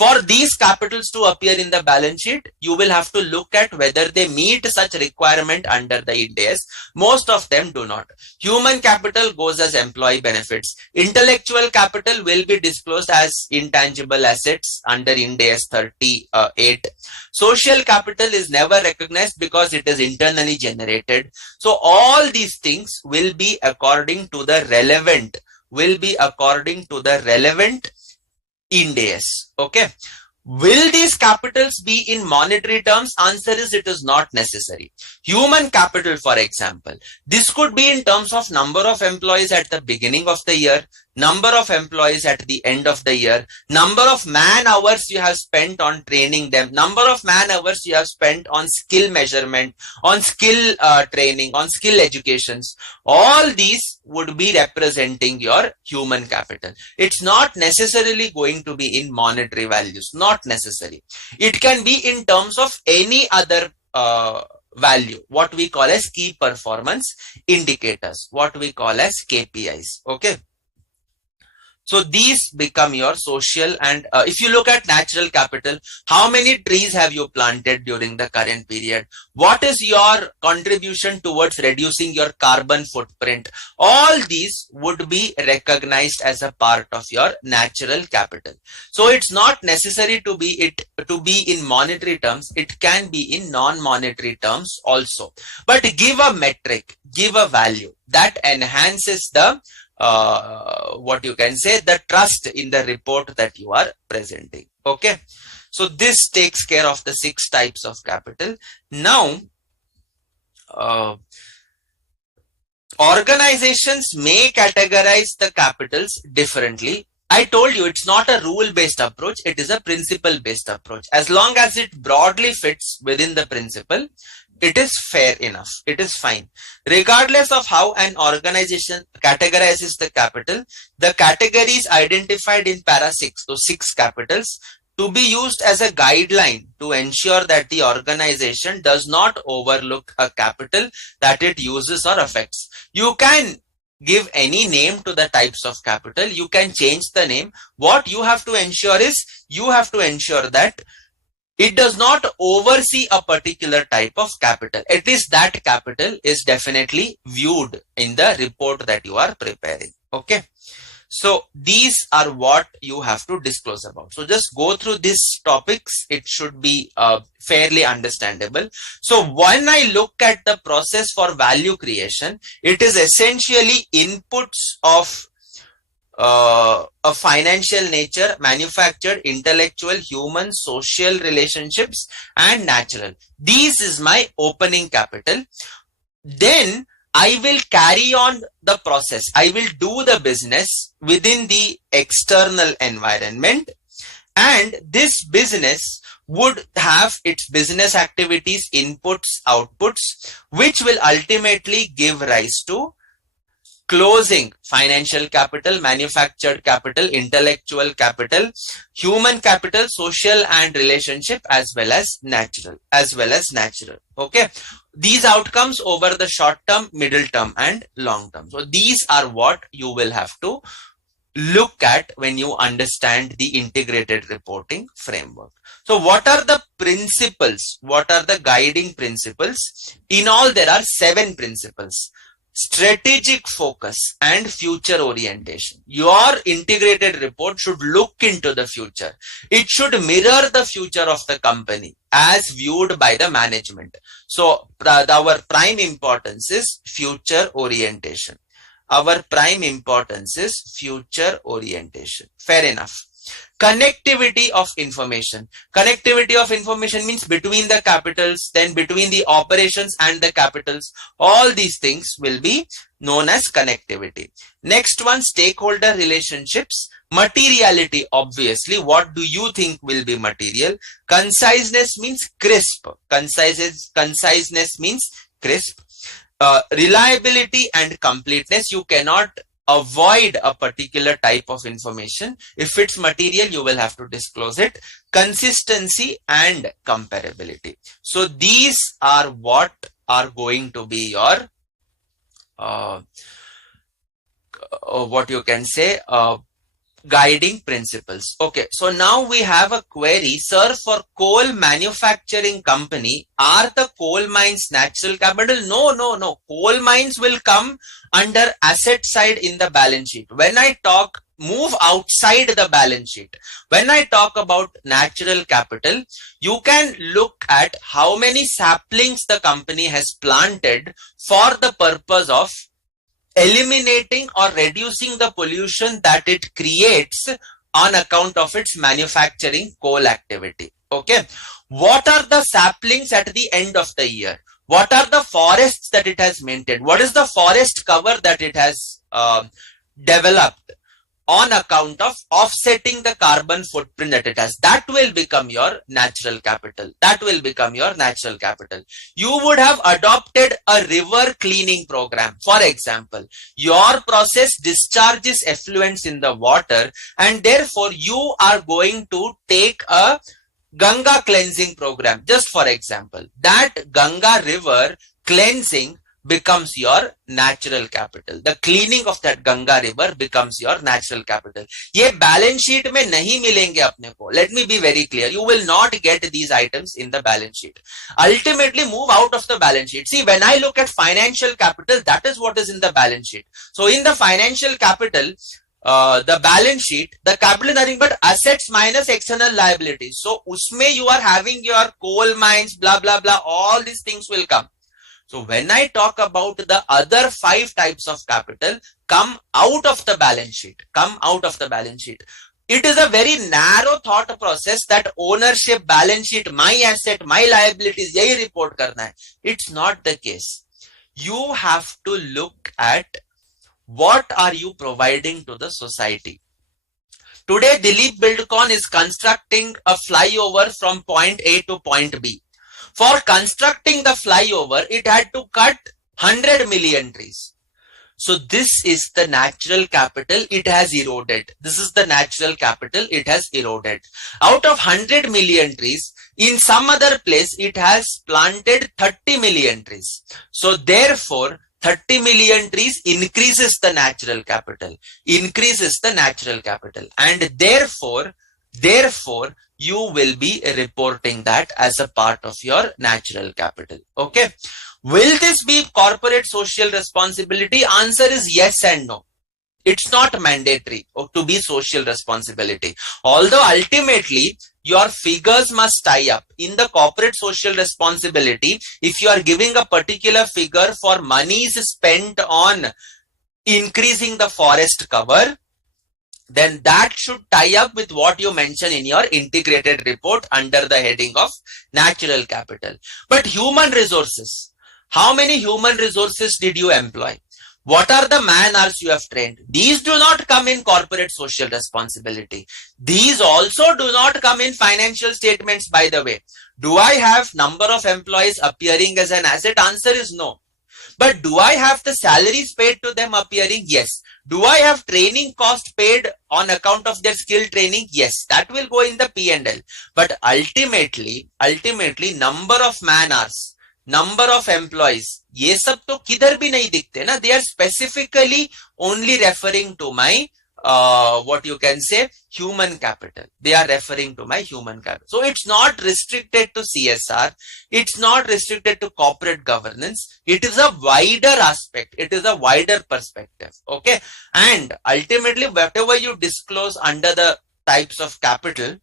For these capitals to appear in the balance sheet, you will have to look at whether they meet such requirement under the Ind AS. Most of them do not. Human capital goes as employee benefits. Intellectual capital will be disclosed as intangible assets under Ind AS 38. Social capital is never recognized because it is internally generated. So all these things will be according to the relevant, Ind AS. Okay. Will these capitals be in monetary terms? Answer is it is not necessary. Human capital, for example, this could be in terms of number of employees at the beginning of the year, number of employees at the end of the year, number of man hours you have spent on training them, number of man hours you have spent on skill measurement, on skill training, on skill educations. All these would be representing your human capital. It's not necessarily going to be in monetary values, not necessary. It can be in terms of any other value, what we call as key performance indicators, what we call as KPIs. Okay. So these become your social, and if you look at natural capital, how many trees have you planted during the current period? What is your contribution towards reducing your carbon footprint? All these would be recognized as a part of your natural capital. So it's not necessary to be in monetary terms. It can be in non-monetary terms also. But give a metric, give a value that enhances the the trust in the report that you are presenting. Okay. So this takes care of the 6 types of capital. Now, organizations may categorize the capitals differently. I told you it's not a rule-based approach, it is a principle-based approach. As long as it broadly fits within the principle, it is fair enough. It is fine. Regardless of how an organization categorizes the capital, the categories identified in para 6, those 6 capitals, to be used as a guideline to ensure that the organization does not overlook a capital that it uses or affects. You can give any name to the types of capital. You can change the name. What you have to ensure is, you have to ensure that it does not oversee a particular type of capital. At least that capital is definitely viewed in the report that you are preparing. Okay. So these are what you have to disclose about. So just go through these topics. It should be fairly understandable. So when I look at the process for value creation, it is essentially inputs of a financial nature, manufactured, intellectual, human, social relationships, and natural. This is my opening capital. Then I will carry on the process. I will do the business within the external environment, and this business would have its business activities, inputs, outputs, which will ultimately give rise to closing financial capital, manufactured capital, intellectual capital, human capital, social and relationship, as well as natural. Okay. These outcomes over the short term, middle term, and long term. So these are what you will have to look at when you understand the integrated reporting framework. So what are the principles? What are the guiding principles? In all, there are 7 principles. Strategic focus and future orientation. Your integrated report should look into the future. It should mirror the future of the company as viewed by the management. So our prime importance is future orientation. Our prime importance is future orientation. Fair enough. Connectivity of information. Connectivity of information means between the capitals, then between the operations and the capitals. All these things will be known as connectivity. Next one, stakeholder relationships. Materiality, obviously. What do you think will be material? Conciseness means crisp. Conciseness means crisp. Reliability and completeness. You cannot avoid a particular type of information. If it's material, you will have to disclose it. Consistency and comparability. So these are what are going to be your what you can say guiding principles. Okay, so now we have a query. Sir, for coal manufacturing company, are the coal mines natural capital? No. Coal mines will come under asset side in the balance sheet. When I talk, move outside the balance sheet. When I talk about natural capital, you can look at how many saplings the company has planted for the purpose of eliminating or reducing the pollution that it creates on account of its manufacturing coal activity. Okay. What are the saplings at the end of the year? What are the forests that it has maintained? What is the forest cover that it has developed on account of offsetting the carbon footprint that it has? That will become your natural capital. That will become your natural capital. You would have adopted a river cleaning program. For example, your process discharges effluents in the water, and therefore you are going to take a Ganga cleansing program. Just for example, that Ganga river cleansing becomes your natural capital. The cleaning of that Ganga river becomes your natural capital. ये balance sheet में नहीं मिलेंगे अपने को. Let me be very clear. You will not get these items in the balance sheet. Ultimately, move out of the balance sheet. See, when I look at financial capital, that is what is in the balance sheet. So in the financial capital, the balance sheet, the capital is nothing but assets minus external liabilities. So usme you are having your coal mines, blah, blah, blah. All these things will come. So when I talk about the other 5 types of capital, come out of the balance sheet. Come out of the balance sheet. It is a very narrow thought process that ownership, balance sheet, my asset, my liabilities, yahi report karna hai. It's not the case. You have to look at what are you providing to the society. Today, Dilip Buildcon is constructing a flyover from point A to point B. For constructing the flyover, it had to cut 100 million trees. So this is the natural capital it has eroded. This is the natural capital it has eroded. Out of 100 million trees, in some other place, it has planted 30 million trees. So therefore, 30 million trees increases the natural capital. Increases the natural capital. And therefore, you will be reporting that as a part of your natural capital. Okay. Will this be corporate social responsibility? Answer is yes and no. It's not mandatory to be social responsibility. Although ultimately, your figures must tie up. In the corporate social responsibility, if you are giving a particular figure for monies spent on increasing the forest cover, then that should tie up with what you mention in your integrated report under the heading of natural capital. But human resources, how many human resources did you employ? What are the man hours you have trained? These do not come in corporate social responsibility. These also do not come in financial statements, by the way. Do I have number of employees appearing as an asset? Answer is no. But do I have the salaries paid to them appearing? Yes. Do I have training cost paid on account of their skill training? Yes, that will go in the P&L. But ultimately, number of man hours, number of employees, ये सब तो किधर भी नहीं दिखते ना. They are specifically only referring to my what you can say human capital. They are referring to my human capital. So it's not restricted to CSR. It's not restricted to corporate governance. It is a wider aspect. It is a wider perspective. Okay. And ultimately, whatever you disclose under the types of capital,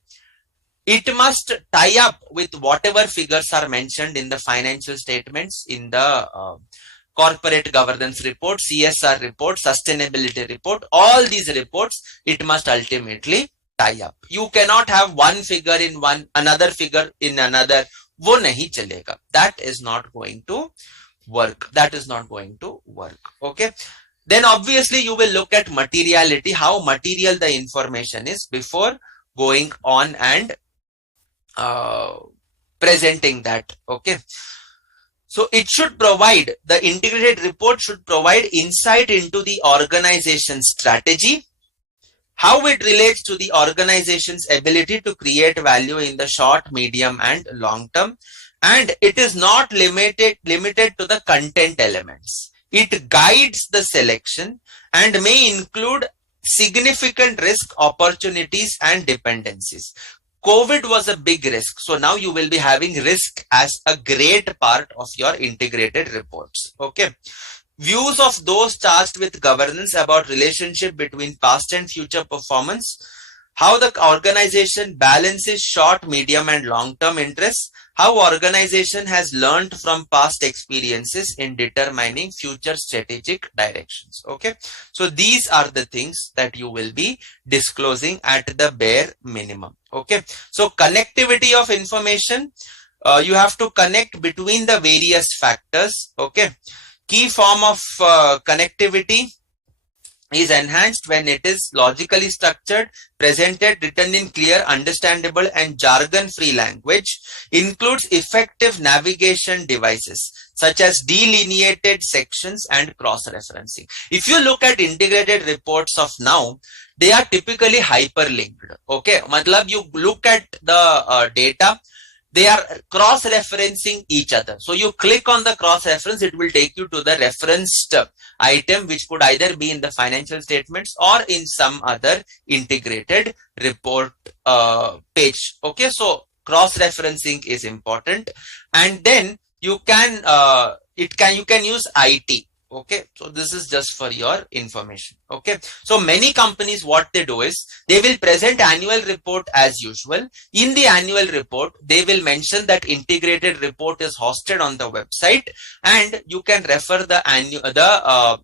it must tie up with whatever figures are mentioned in the financial statements, in the corporate governance report, CSR report, sustainability report. All these reports, it must ultimately tie up. You cannot have one figure in one, another figure in another. वो नहीं चलेगा. That is not going to work. That is not going to work. Okay. Then obviously you will look at materiality, how material the information is before going on and presenting that. Okay. So it should provide, the integrated report should provide insight into the organization's strategy, how it relates to the organization's ability to create value in the short, medium, and long term. And it is not limited to the content elements. It guides the selection and may include significant risk, opportunities, and dependencies. COVID was a big risk. So now you will be having risk as a great part of your integrated reports. Okay. Views of those charged with governance about relationship between past and future performance, how the organization balances short, medium, and long-term interests, how organization has learned from past experiences in determining future strategic directions. Okay. So these are the things that you will be disclosing at the bare minimum. Okay. So connectivity of information, you have to connect between the various factors. Okay. Key form of connectivity is enhanced when it is logically structured, presented, written in clear, understandable, and jargon-free language, includes effective navigation devices such as delineated sections and cross-referencing. If you look at integrated reports of now, they are typically hyperlinked. Okay, matlab you look at the data, they are cross-referencing each other. So you click on the cross-reference, it will take you to the referenced item, which could either be in the financial statements or in some other integrated report page. Okay, so cross-referencing is important. And then you can, you can use IT. Okay, so this is just for your information. Okay, so many companies, what they do is they will present annual report as usual. In the annual report, they will mention that integrated report is hosted on the website, and you can refer the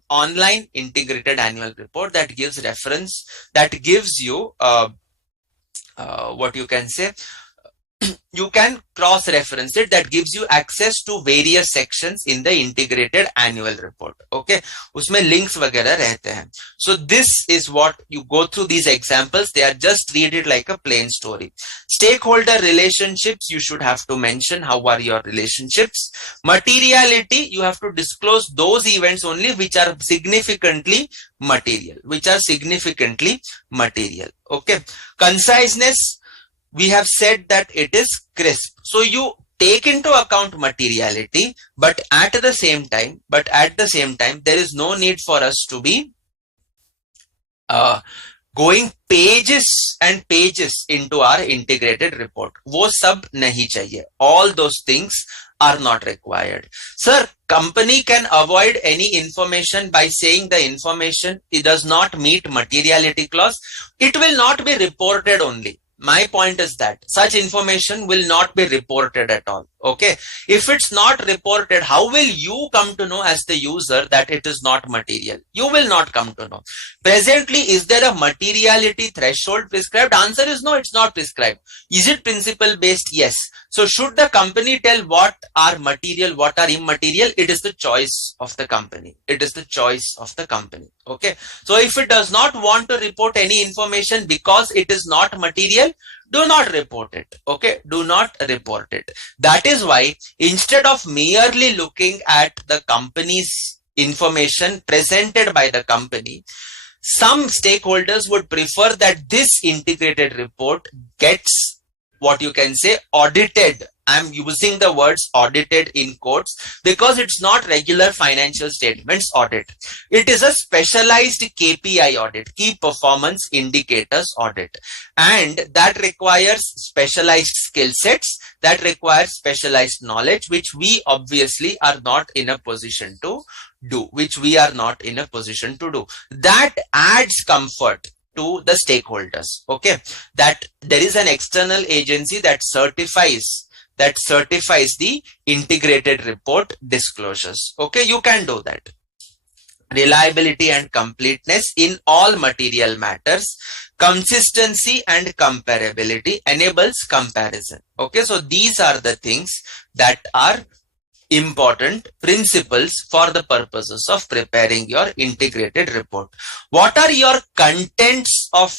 online integrated annual report that gives reference, that gives you what you can say. You can cross-reference it, that gives you access to various sections in the integrated annual report. Okay, उसमें links वगैरह रहते हैं. So this is what you go through these examples. They are just read it like a plain story. Stakeholder relationships, you should have to mention how are your relationships. Materiality, you have to disclose those events only which are significantly material, Okay, conciseness, we have said that it is crisp. So you take into account materiality, but at the same time, there is no need for us to be going pages and pages into our integrated report. वो सब नहीं चाहिए. All those things are not required. Sir, company can avoid any information by saying the information, it does not meet materiality clause. It will not be reported only. My point is that such information will not be reported at all. Okay. If it's not reported, how will you come to know as the user that it is not material? You will not come to know. Presently, is there a materiality threshold prescribed? Answer is no, it's not prescribed. Is it principle based? Yes. So should the company tell what are material, what are immaterial? It is the choice of the company. It is the choice of the company. Okay. So if it does not want to report any information because it is not material, do not report it. Okay. Do not report it. That is why instead of merely looking at the company's information presented by the company, some stakeholders would prefer that this integrated report gets what you can say audited. I'm using the words audited in quotes because it's not regular financial statements audit. It is a specialized KPI audit, key performance indicators audit. And that requires specialized skill sets, that requires specialized knowledge, which we obviously are not in a position to do, That adds comfort to the stakeholders. Okay, that there is an external agency that certifies the integrated report disclosures. Okay, you can do that. reliability and completeness in all material matters, consistency and comparability, enables comparison. Okay, so these are the things that are important principles for the purposes of preparing your integrated report. What are your contents of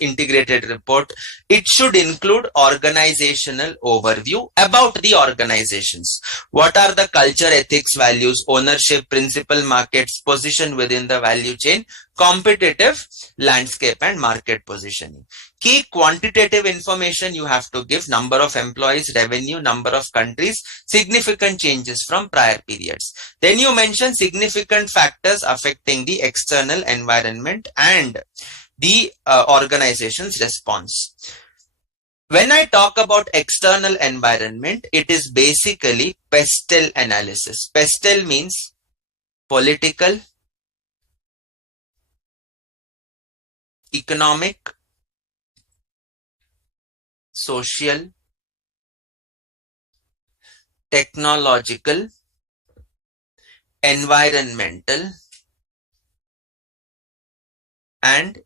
integrated report? It should include organizational overview about the organizations. What are the culture, ethics, values, ownership, principal markets, position within the value chain, competitive landscape and market positioning. Key quantitative information you have to give: number of employees, revenue, number of countries, significant changes from prior periods. Then you mention significant factors affecting the external environment and the organization's response. When I talk about external environment, it is basically PESTEL analysis. PESTEL means political, economic, social, technological, environmental, and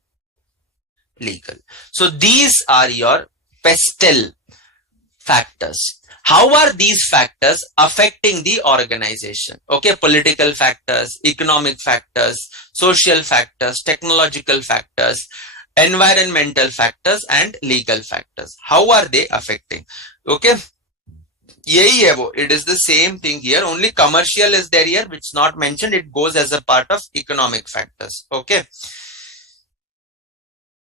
legal. So these are your PESTEL factors. How are these factors affecting the organization? Okay, political factors, economic factors, social factors, technological factors, environmental factors and legal factors. How are they affecting? Okay, it is the same thing here, only commercial is there here, which is not mentioned. It goes as a part of economic factors.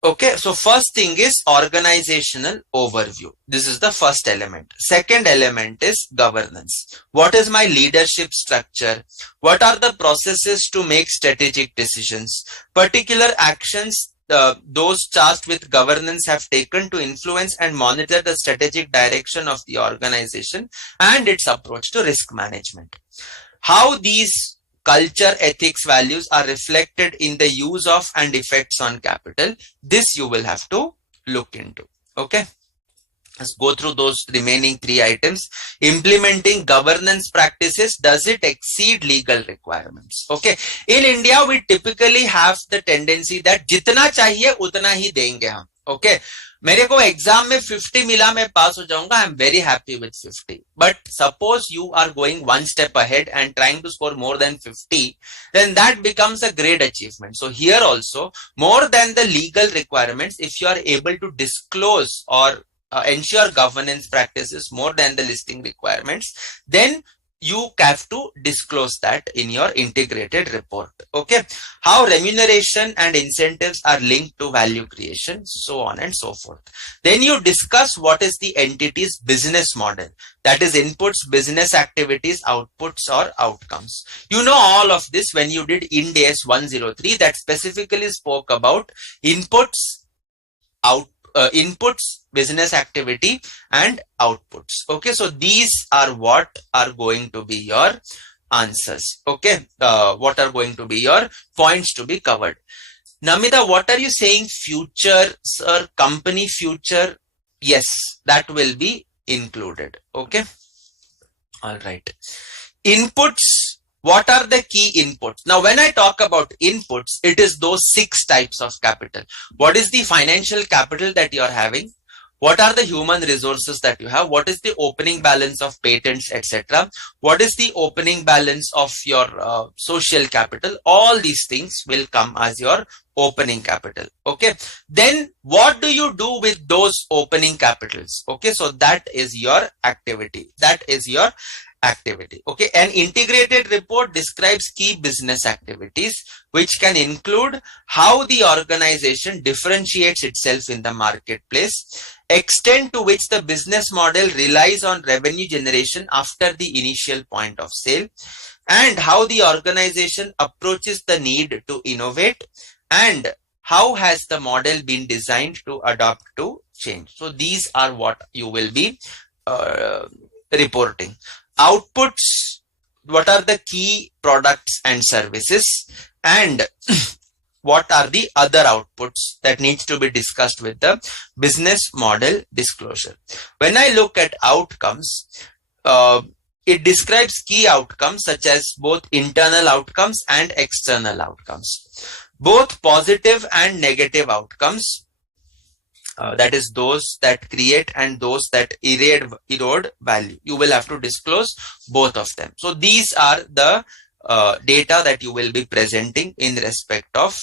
Okay, so first thing is organizational overview. This is the first element. Second element is governance. What is my leadership structure? What are the processes to make strategic decisions? Particular actions those charged with governance have taken to influence and monitor the strategic direction of the organization and its approach to risk management. How these culture, ethics, values are reflected in the use of and effects on capital, this you will have to look into. Okay, let's go through those remaining three items. Implementing governance practices, does it exceed legal requirements? Okay, in India we typically have the tendency that जितना चाहिए उतना ही देंगे हम. Okay, मेरे को exam में 50 मिला, मैं पास हो जाऊंगा, I am very happy with 50. But suppose you are going one step ahead and trying to score more than 50, then that becomes a great achievement. So here also, more than the legal requirements, if you are able to disclose or ensure governance practices more than the listing requirements, then you have to disclose that in your integrated report. Okay, how remuneration and incentives are linked to value creation, so on and so forth. Then you discuss what is the entity's business model, that is inputs, business activities, outputs or outcomes. You know all of this when you did Ind AS 103, that specifically spoke about inputs, inputs, business activity and outputs. Okay, so these are what are going to be your answers. Okay, what are going to be your points to be covered. Namita, what are you saying? Future, sir, company future? Yes, that will be included. Okay, all right. Inputs. What are the key inputs? Now, when I talk about inputs, it is those 6 types of capital. What is the financial capital that you are having? What are the human resources that you have? What is the opening balance of patents, etc.? What is the opening balance of your social capital? All these things will come as your opening capital. Okay, then what do you do with those opening capitals? Okay, so that is your activity. That is your activity. Okay, an integrated report describes key business activities, which can include how the organization differentiates itself in the marketplace, extent to which the business model relies on revenue generation after the initial point of sale, and how the organization approaches the need to innovate, and how has the model been designed to adapt to change. So these are what you will be reporting. Outputs, what are the key products and services, and what are the other outputs that needs to be discussed with the business model disclosure. When I look at outcomes, It describes key outcomes such as both internal outcomes and external outcomes. Both positive and negative outcomes, that is those that create and those that erode value. You will have to disclose both of them. So these are the data that you will be presenting in respect of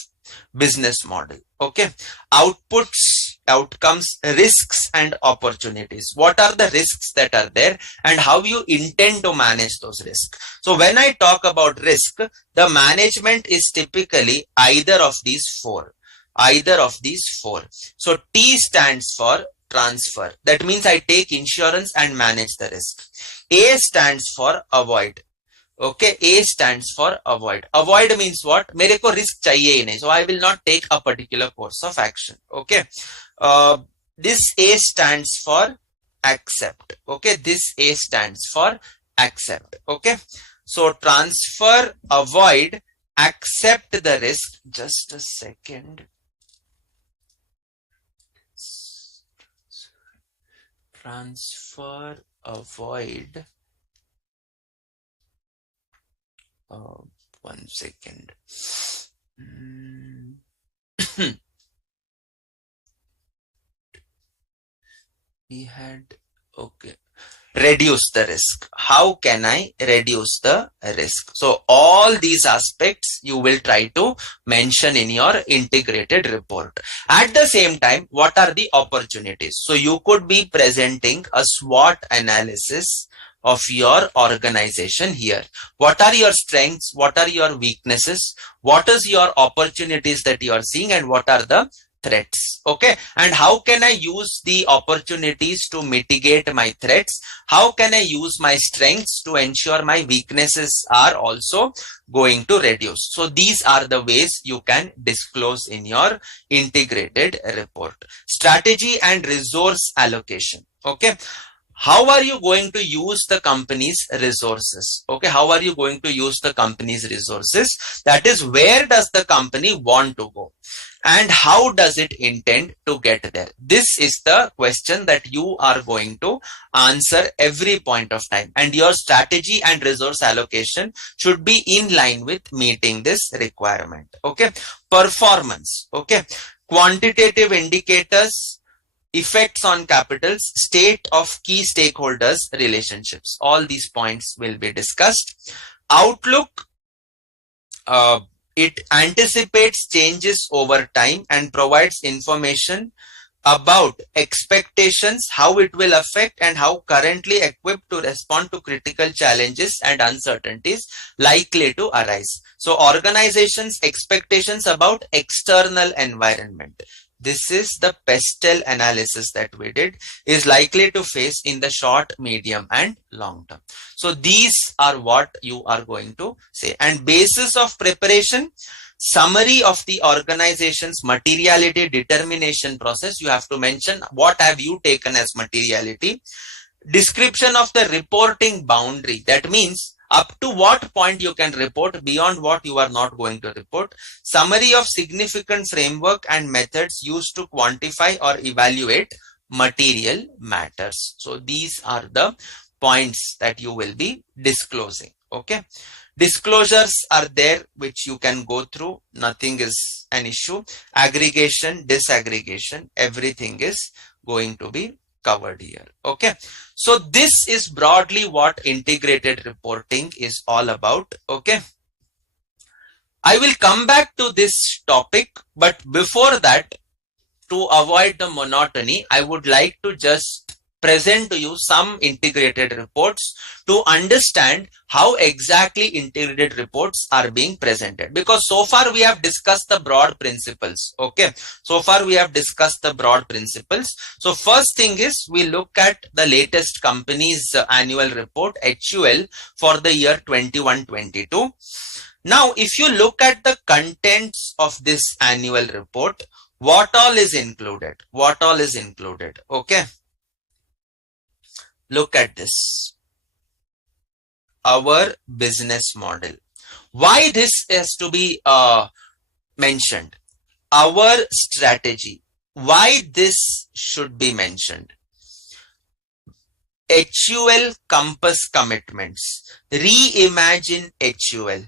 business model. Okay. Outputs, outcomes, risks and opportunities. What are the risks that are there and how you intend to manage those risks? So when I talk about risk, the management is typically either of these four. So T stands for transfer. That means I take insurance and manage the risk. A stands for avoid. Okay, A stands for avoid. Avoid means what? मेरे को risk चाहिए ही नहीं. So I will not take a particular course of action. Okay. This A stands for accept. Okay. This A stands for accept. Okay. So transfer, avoid, accept the risk. Just a second. Transfer, avoid. 1 second. We had, okay. Reduce the risk. How can I reduce the risk? So all these aspects you will try to mention in your integrated report. At the same time, what are the opportunities? So you could be presenting a SWOT analysis of your organization here. What are your strengths? What are your weaknesses? What is your opportunities that you are seeing and what are the threats? Okay. And how can I use the opportunities to mitigate my threats? How can I use my strengths to ensure my weaknesses are also going to reduce? So these are the ways you can disclose in your integrated report. Strategy and resource allocation. Okay. How are you going to use the company's resources? Okay, how are you going to use the company's resources? That is, where does the company want to go? And how does it intend to get there? This is the question that you are going to answer every point of time. And your strategy and resource allocation should be in line with meeting this requirement. Okay, performance. Okay, quantitative indicators, effects on capitals, state of key stakeholders relationships. All these points will be discussed. Outlook, it anticipates changes over time and provides information about expectations, how it will affect and how currently equipped to respond to critical challenges and uncertainties likely to arise. So organizations' expectations about external environment. This is the pestle analysis that we did, is likely to face in the short, medium and long term. So these are what you are going to say. And basis of preparation, summary of the organization's materiality determination process. You have to mention what have you taken as materiality. Description of the reporting boundary. That means up to what point you can report, beyond what you are not going to report. Summary of significant framework and methods used to quantify or evaluate material matters. So these are the points that you will be disclosing. Okay. Disclosures are there which you can go through. Nothing is an issue. Aggregation, disaggregation, everything is going to be covered here. Okay. So this is broadly what integrated reporting is all about. Okay. I will come back to this topic, but before that, to avoid the monotony, I would like to just present to you some integrated reports to understand how exactly integrated reports are being presented. Because so far we have discussed the broad principles. Okay. So far we have discussed the broad principles. So first thing is we look at the latest company's annual report, HUL, for the year 21-22. Now, if you look at the contents of this annual report, what all is included? What all is included? Okay. Look at this. Our business model. Why this has to be mentioned? Our strategy. Why this should be mentioned? HUL Compass commitments. Reimagine HUL.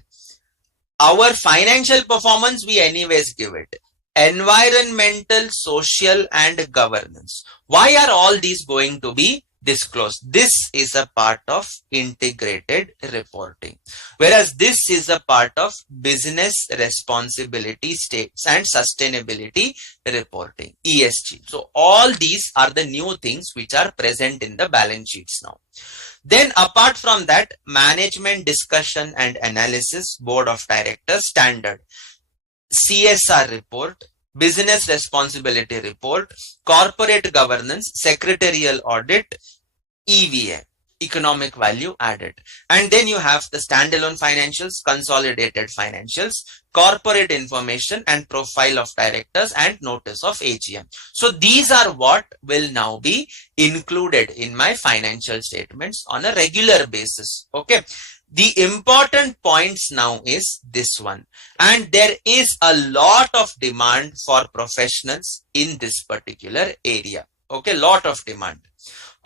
Our financial performance, we anyways give it. Environmental, social, and governance. Why are all these going to be disclosed? This is a part of integrated reporting, whereas this is a part of business responsibility states and sustainability reporting, ESG. So all these are the new things which are present in the balance sheets now. Then apart from that, management discussion and analysis, board of directors standard, CSR report, business responsibility report, corporate governance, secretarial audit, EVA, economic value added. And then you have the standalone financials, consolidated financials, corporate information and profile of directors and notice of AGM. So these are what will now be included in my financial statements on a regular basis. Okay. The important points now is this one, and there is a lot of demand for professionals in this particular area. Okay, lot of demand.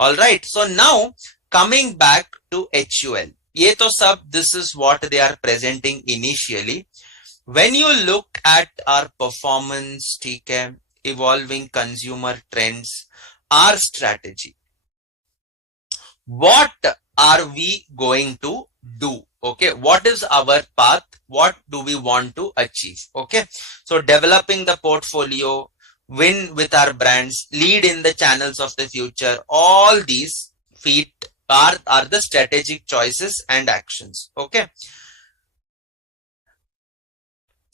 All right. So now coming back to HUL, ye to sab, this is what they are presenting initially. When you look at our performance, evolving consumer trends, our strategy, what are we going to do? Okay, what is our path? What do we want to achieve? Okay, so developing the portfolio, win with our brands, lead in the channels of the future, all these feet are the strategic choices and actions. Okay,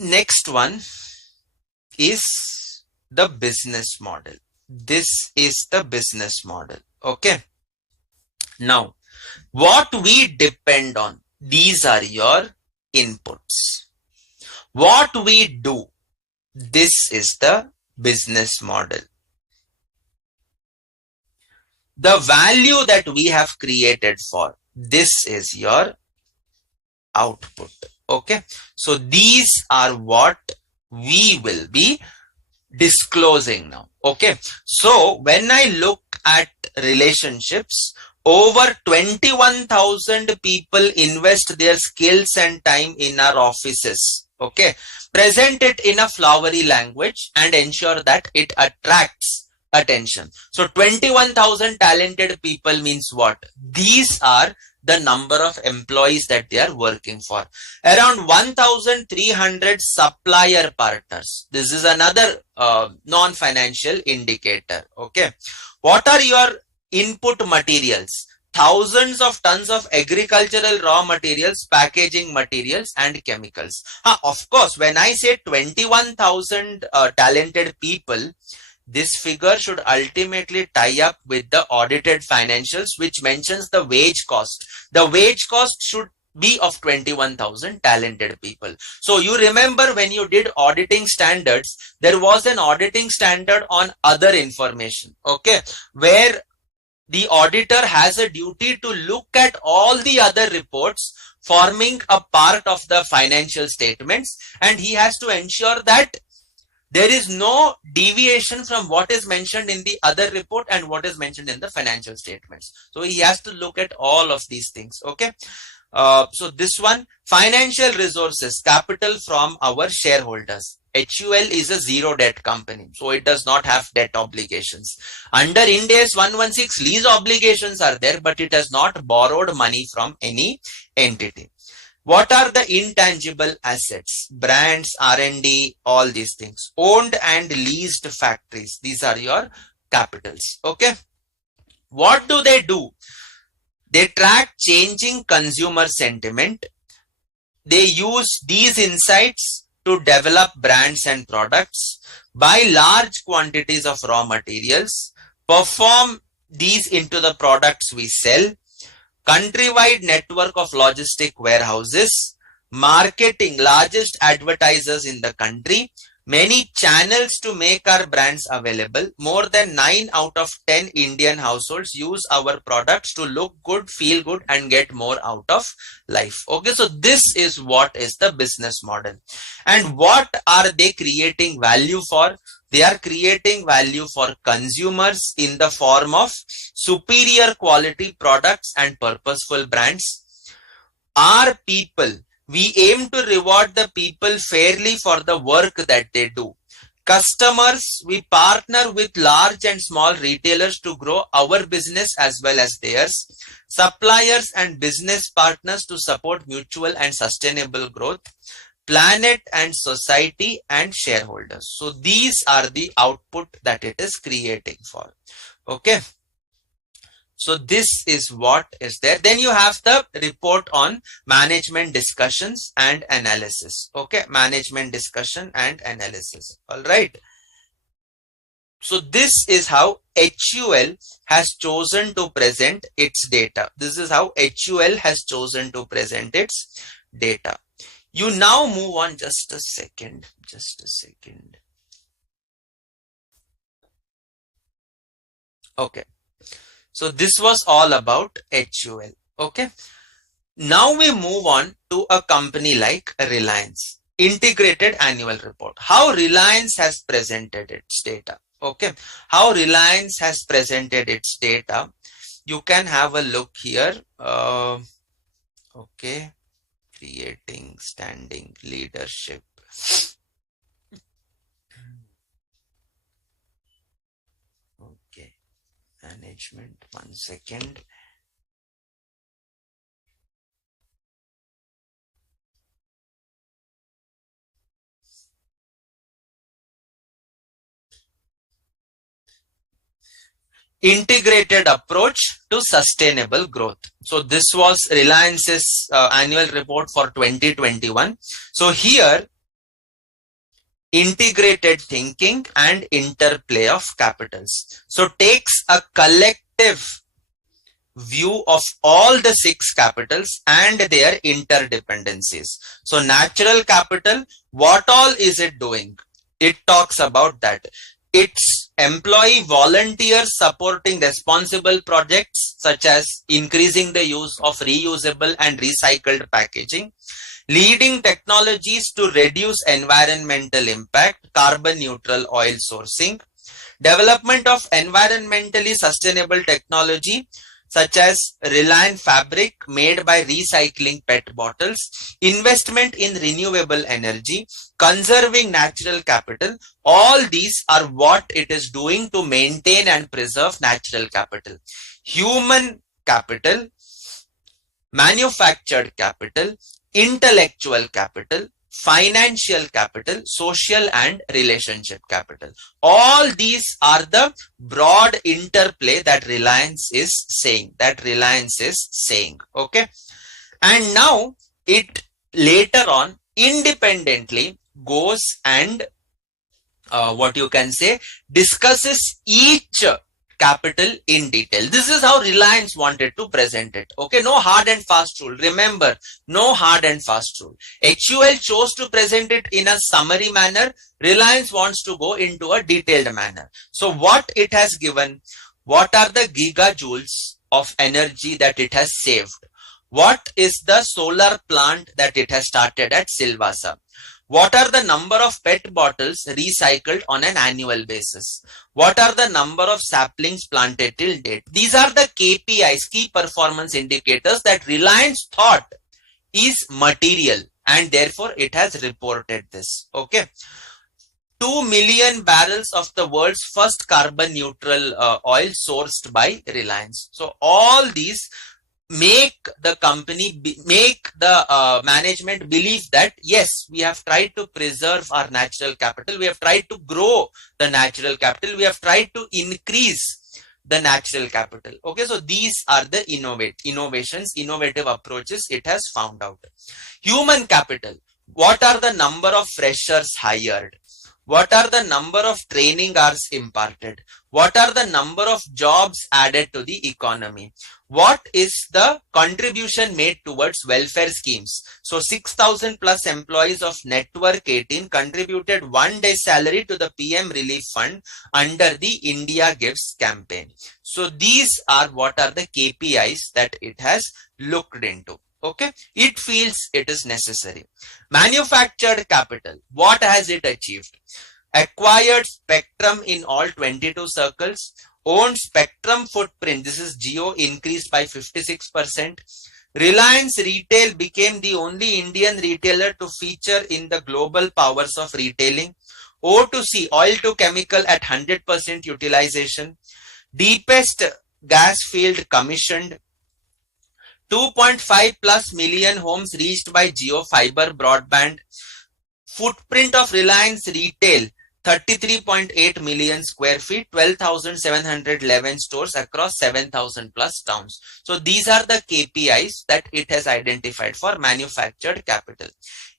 next one is the business model. This is the business model. Okay, now what we depend on, these are your inputs. What we do, this is the business model. The value that we have created for, this is your output. Okay, so these are what we will be disclosing now. Okay, so when I look at relationships, over 21,000 people invest their skills and time in our offices. Okay, present it in a flowery language and ensure that it attracts attention. So 21,000 talented people means what? These are the number of employees that they are working for. Around 1,300 supplier partners. This is another non-financial indicator. Okay, what are your input materials? Thousands of tons of agricultural raw materials, packaging materials and chemicals. Of course, when I say 21,000 talented people, this figure should ultimately tie up with the audited financials, which mentions the wage cost. The wage cost should be of 21,000 talented people. So you remember when you did auditing standards, there was an auditing standard on other information. Okay, where the auditor has a duty to look at all the other reports forming a part of the financial statements, and he has to ensure that there is no deviation from what is mentioned in the other report and what is mentioned in the financial statements. So he has to look at all of these things. Okay. So this one, financial resources, capital from our shareholders. HUL is a zero debt company, so it does not have debt obligations. Under Ind AS 116, lease obligations are there, but it has not borrowed money from any entity. What are the intangible assets? Brands, R&D, all these things. Owned and leased factories. These are your capitals. Okay. What do? They track changing consumer sentiment. They use these insights to develop brands and products, buy large quantities of raw materials, perform these into the products we sell, countrywide network of logistic warehouses, marketing, largest advertisers in the country, many channels to make our brands available. More than 9 out of 10 Indian households use our products to look good, feel good, and get more out of life. Okay, so this is what is the business model. And what are they creating value for? They are creating value for consumers in the form of superior quality products and purposeful brands. Our people, we aim to reward the people fairly for the work that they do. Customers, we partner with large and small retailers to grow our business as well as theirs. Suppliers and business partners to support mutual and sustainable growth. Planet and society and shareholders. So these are the output that it is creating for. Okay. So this is what is there. Then you have the report on management discussions and analysis. Okay. Management discussion and analysis. All right. So this is how HUL has chosen to present its data. This is how HUL has chosen to present its data. You now move on. Just a second. Okay. So this was all about HUL. Okay. Now we move on to a company like Reliance. Integrated annual report. How Reliance has presented its data. Okay. How Reliance has presented its data. You can have a look here. Okay. Creating standing leadership. Okay. Management. 1 second. Integrated approach to sustainable growth. So this was Reliance's annual report for 2021. So here, integrated thinking and interplay of capitals. So takes a collective view of all the 6 capitals and their interdependencies. So natural capital, what all is it doing? It talks about that. It's employee volunteers supporting responsible projects such as increasing the use of reusable and recycled packaging, leading technologies to reduce environmental impact, carbon neutral oil sourcing, development of environmentally sustainable technology such as Reliance fabric made by recycling PET bottles, investment in renewable energy, conserving natural capital. All these are what it is doing to maintain and preserve natural capital. Human capital, manufactured capital, intellectual capital, financial capital, social and relationship capital. All these are the broad interplay that Reliance is saying. Okay. And now it later on independently goes and what you can say discusses each capital in detail. This is how Reliance wanted to present it. Okay, no hard and fast rule. Remember, no hard and fast rule. HUL chose to present it in a summary manner. Reliance wants to go into a detailed manner. So what it has given, what are the gigajoules of energy that it has saved? What is the solar plant that it has started at Silvassa? What are the number of PET bottles recycled on an annual basis? What are the number of saplings planted till date? These are the KPIs, key performance indicators that Reliance thought is material and therefore it has reported this. Okay. 2 million barrels of the world's first carbon neutral oil sourced by Reliance. So all these make the company, make the management believe that yes, we have tried to preserve our natural capital, we have tried to grow the natural capital, we have tried to increase the natural capital. Okay, so these are the innovative approaches it has found out. Human capital, what are the number of freshers hired? What are the number of training hours imparted? What are the number of jobs added to the economy? What is the contribution made towards welfare schemes? So 6,000 plus employees of Network 18 contributed 1 day's salary to the PM Relief Fund under the India Gives campaign. So these are what are the KPIs that it has looked into. Okay, it feels it is necessary. Manufactured capital, what has it achieved? acquired spectrum in all 22 circles, owned spectrum footprint, this is Jio, increased by 56%. Reliance Retail became the only Indian retailer to feature in the global powers of retailing. O2C, oil to chemical, at 100% utilization. Deepest gas field commissioned. 2.5 plus million homes reached by Jio fiber broadband. Footprint of Reliance Retail, 33.8 million square feet, 12,711 stores across 7,000 plus towns. So these are the KPIs that it has identified for manufactured capital.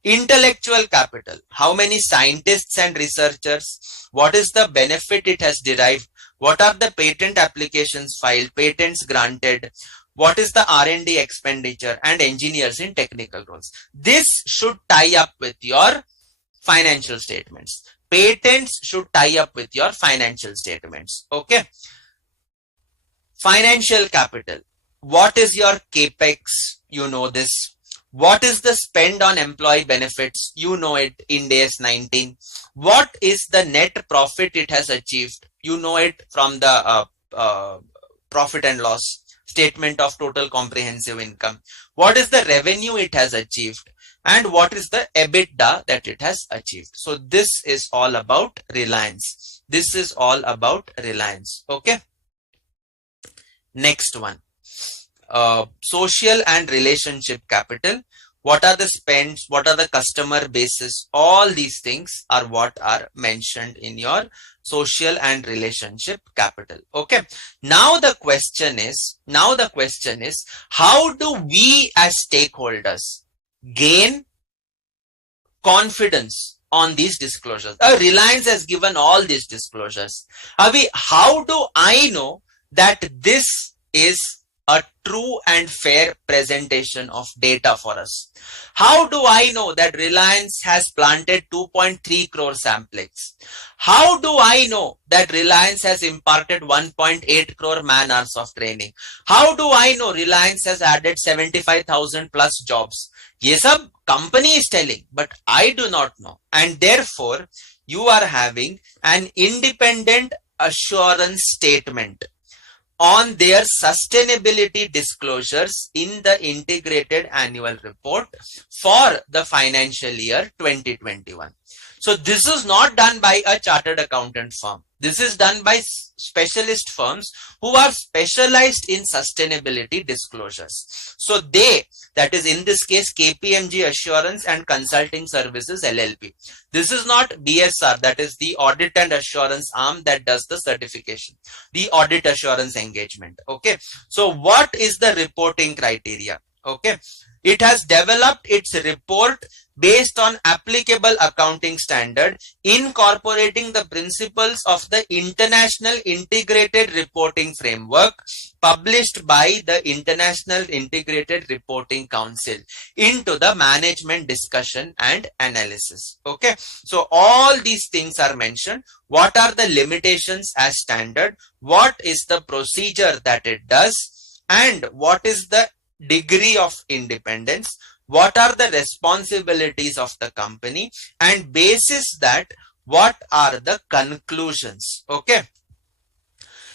Intellectual capital, how many scientists and researchers, what is the benefit it has derived, what are the patent applications filed, patents granted, what is the R&D expenditure, and engineers in technical roles. This should tie up with your financial statements. Patents should tie up with your financial statements. Okay. Financial capital. What is your capex? You know this. What is the spend on employee benefits? You know it, in days 19. What is the net profit it has achieved? You know it from the profit and loss statement of total comprehensive income. What is the revenue it has achieved? And what is the EBITDA that it has achieved? So this is all about Reliance. This is all about Reliance. Okay. Next one. Social and relationship capital. What are the spends? What are the customer bases? All these things are what are mentioned in your social and relationship capital. Okay. Now the question is, how do we as stakeholders gain confidence on these disclosures? Reliance has given all these disclosures. How do I know that this is a true and fair presentation of data for us? How do I know that Reliance has planted 2.3 crore samplings? How do I know that Reliance has imparted 1.8 crore man hours of training? How do I know Reliance has added 75,000 plus jobs? ये सब company is telling, but I do not know. And therefore, you are having an independent assurance statement on their sustainability disclosures in the integrated annual report for the financial year 2021. So this is not done by a chartered accountant firm. This is done by specialist firms who are specialized in sustainability disclosures. So they, that is in this case KPMG Assurance and Consulting Services LLP. This is not BSR, that is the audit and assurance arm that does the certification, the audit assurance engagement. Okay. So what is the reporting criteria? Okay. It has developed its report based on applicable accounting standard, incorporating the principles of the International Integrated Reporting Framework published by the International Integrated Reporting Council into the management discussion and analysis. Okay. So all these things are mentioned. What are the limitations as standard? What is the procedure that it does? And what is the degree of independence? What are the responsibilities of the company? And basis that, what are the conclusions? Okay.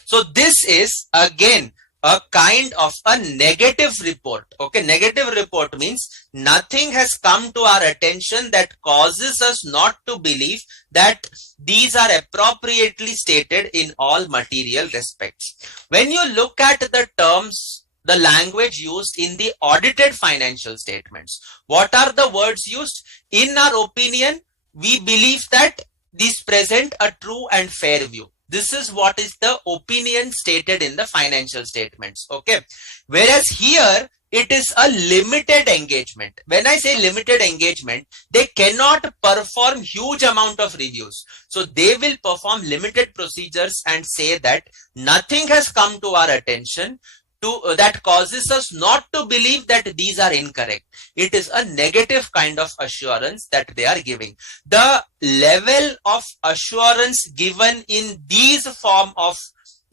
So this is again a kind of a negative report. Okay. Negative report means nothing has come to our attention that causes us not to believe that these are appropriately stated in all material respects. When you look at the terms, the language used in the audited financial statements, what are the words used? In our opinion, we believe that these present a true and fair view. This is what is the opinion stated in the financial statements. Okay. Whereas here, it is a limited engagement. When I say limited engagement, they cannot perform huge amount of reviews. So they will perform limited procedures and say that nothing has come to our attention that causes us not to believe that these are incorrect. It is a negative kind of assurance that they are giving. The level of assurance given in these form of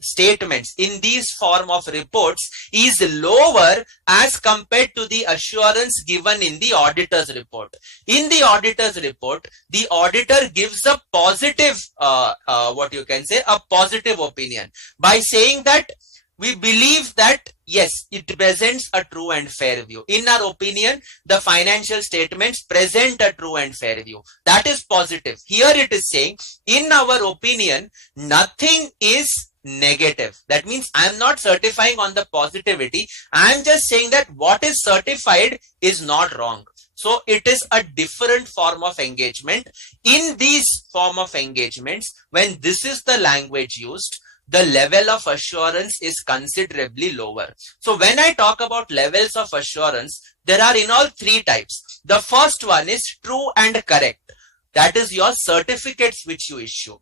statements in these form of reports is lower as compared to the assurance given in the auditor's report. In the auditor's report, the auditor gives a positive, what you can say, a positive opinion by saying that we believe that yes, it presents a true and fair view. In our opinion, the financial statements present a true and fair view. That is positive. Here it is saying, in our opinion, nothing is negative. That means I am not certifying on the positivity. I am just saying that what is certified is not wrong. So it is a different form of engagement. In these form of engagements, when this is the language used, the level of assurance is considerably lower. So when I talk about levels of assurance, there are in all three types. The first one is true and correct. That is your certificates which you issue.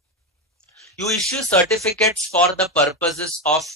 You issue certificates for the purposes of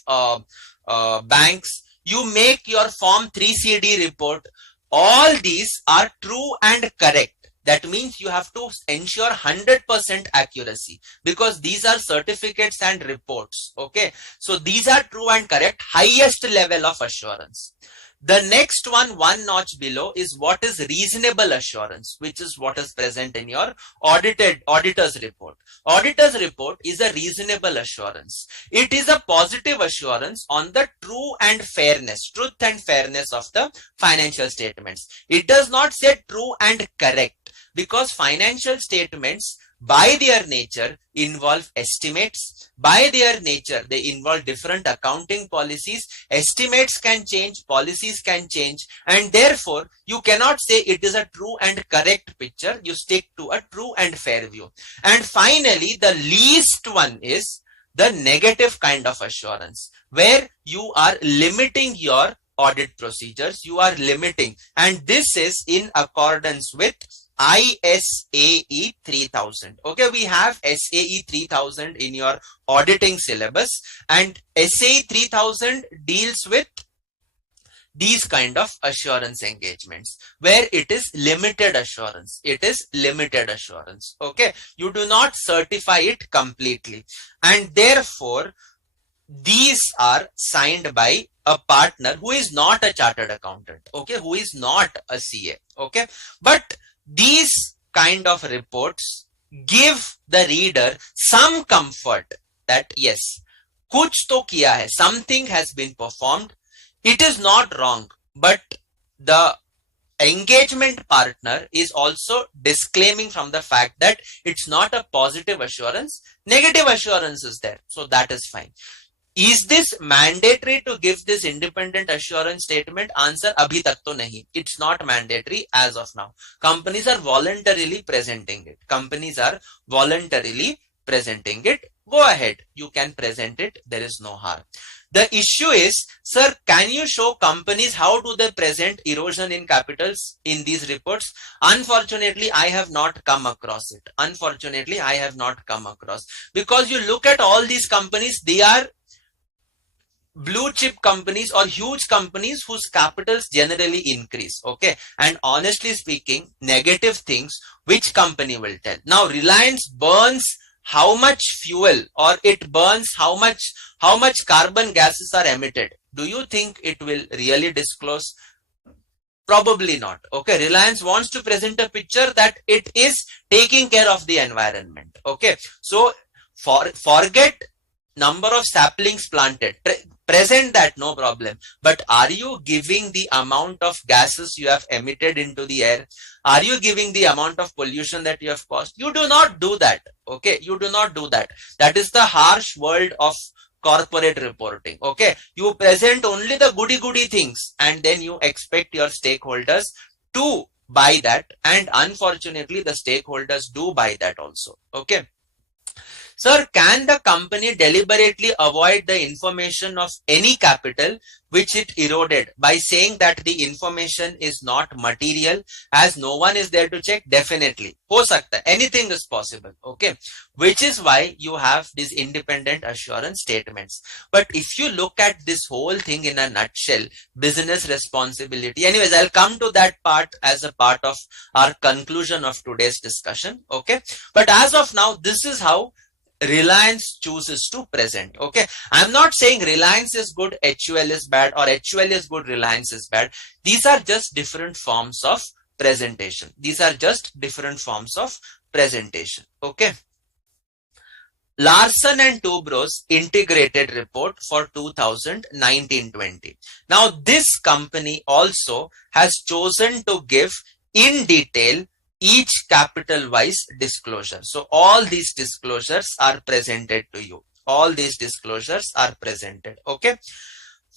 banks. You make your Form 3CD report. All these are true and correct. That means you have to ensure 100% accuracy because these are certificates and reports. Okay. So these are true and correct, highest level of assurance. The next one notch below is what is reasonable assurance, which is what is present in your auditor's report. Auditor's report is a reasonable assurance. It is a positive assurance on the truth and fairness of the financial statements. It does not say true and correct because financial statements by their nature involve estimates. By their nature, they involve different accounting policies. Estimates can change, policies can change, and therefore you cannot say it is a true and correct picture. You stick to a true and fair view. And finally, the least one is the negative kind of assurance, where you are limiting your audit procedures. You are limiting, and this is in accordance with ISAE 3000. Okay, we have SAE 3000 in your auditing syllabus, and SAE 3000 deals with these kind of assurance engagements where it is limited assurance. It is limited assurance. Okay, you do not certify it completely, and therefore these are signed by a partner who is not a chartered accountant. Okay, who is not a CA. Okay, but these kind of reports give the reader some comfort that yes, kuch to kiya hai, something has been performed. It is not wrong, but the engagement partner is also disclaiming from the fact that it's not a positive assurance, negative assurance is there. So that is fine. Is this mandatory to give this independent assurance statement? Answer, abhi tak to nahi. It's not mandatory as of now. Companies are voluntarily presenting it. Companies are voluntarily presenting it. Go ahead. You can present it. There is no harm. The issue is, sir, can you show companies how do they present erosion in capitals in these reports? Unfortunately, I have not come across it. Unfortunately, I have not come across. Because you look at all these companies, they are blue chip companies or huge companies whose capitals generally increase. Okay, and honestly speaking, negative things, which company will tell? Now Reliance burns how much fuel, or it burns how much carbon gases are emitted. Do you think it will really disclose? Probably not. Okay, Reliance wants to present a picture that it is taking care of the environment. Okay, so forget number of saplings planted. Present that, no problem. But are you giving the amount of gases you have emitted into the air? Are you giving the amount of pollution that you have caused? You do not do that. Okay, you do not do that. That is the harsh world of corporate reporting. Okay, you present only the goody things, and then you expect your stakeholders to buy that. And unfortunately, the stakeholders do buy that also. Okay. Sir, can the company deliberately avoid the information of any capital which it eroded by saying that the information is not material as no one is there to check? Definitely. Ho sakta. Anything is possible. Okay. Which is why you have these independent assurance statements. But if you look at this whole thing in a nutshell, business responsibility. Anyways, I'll come to that part as a part of our conclusion of today's discussion. Okay. But as of now, this is how Reliance chooses to present. Okay, I'm not saying Reliance is good, HUL is bad, or HUL is good, Reliance is bad. These are just different forms of presentation. These are just different forms of presentation. Okay. Larsen and Toubro's integrated report for 2019-20. Now, this company also has chosen to give in detail each capital-wise disclosure. So, all these disclosures are presented to you. All these disclosures are presented. Okay.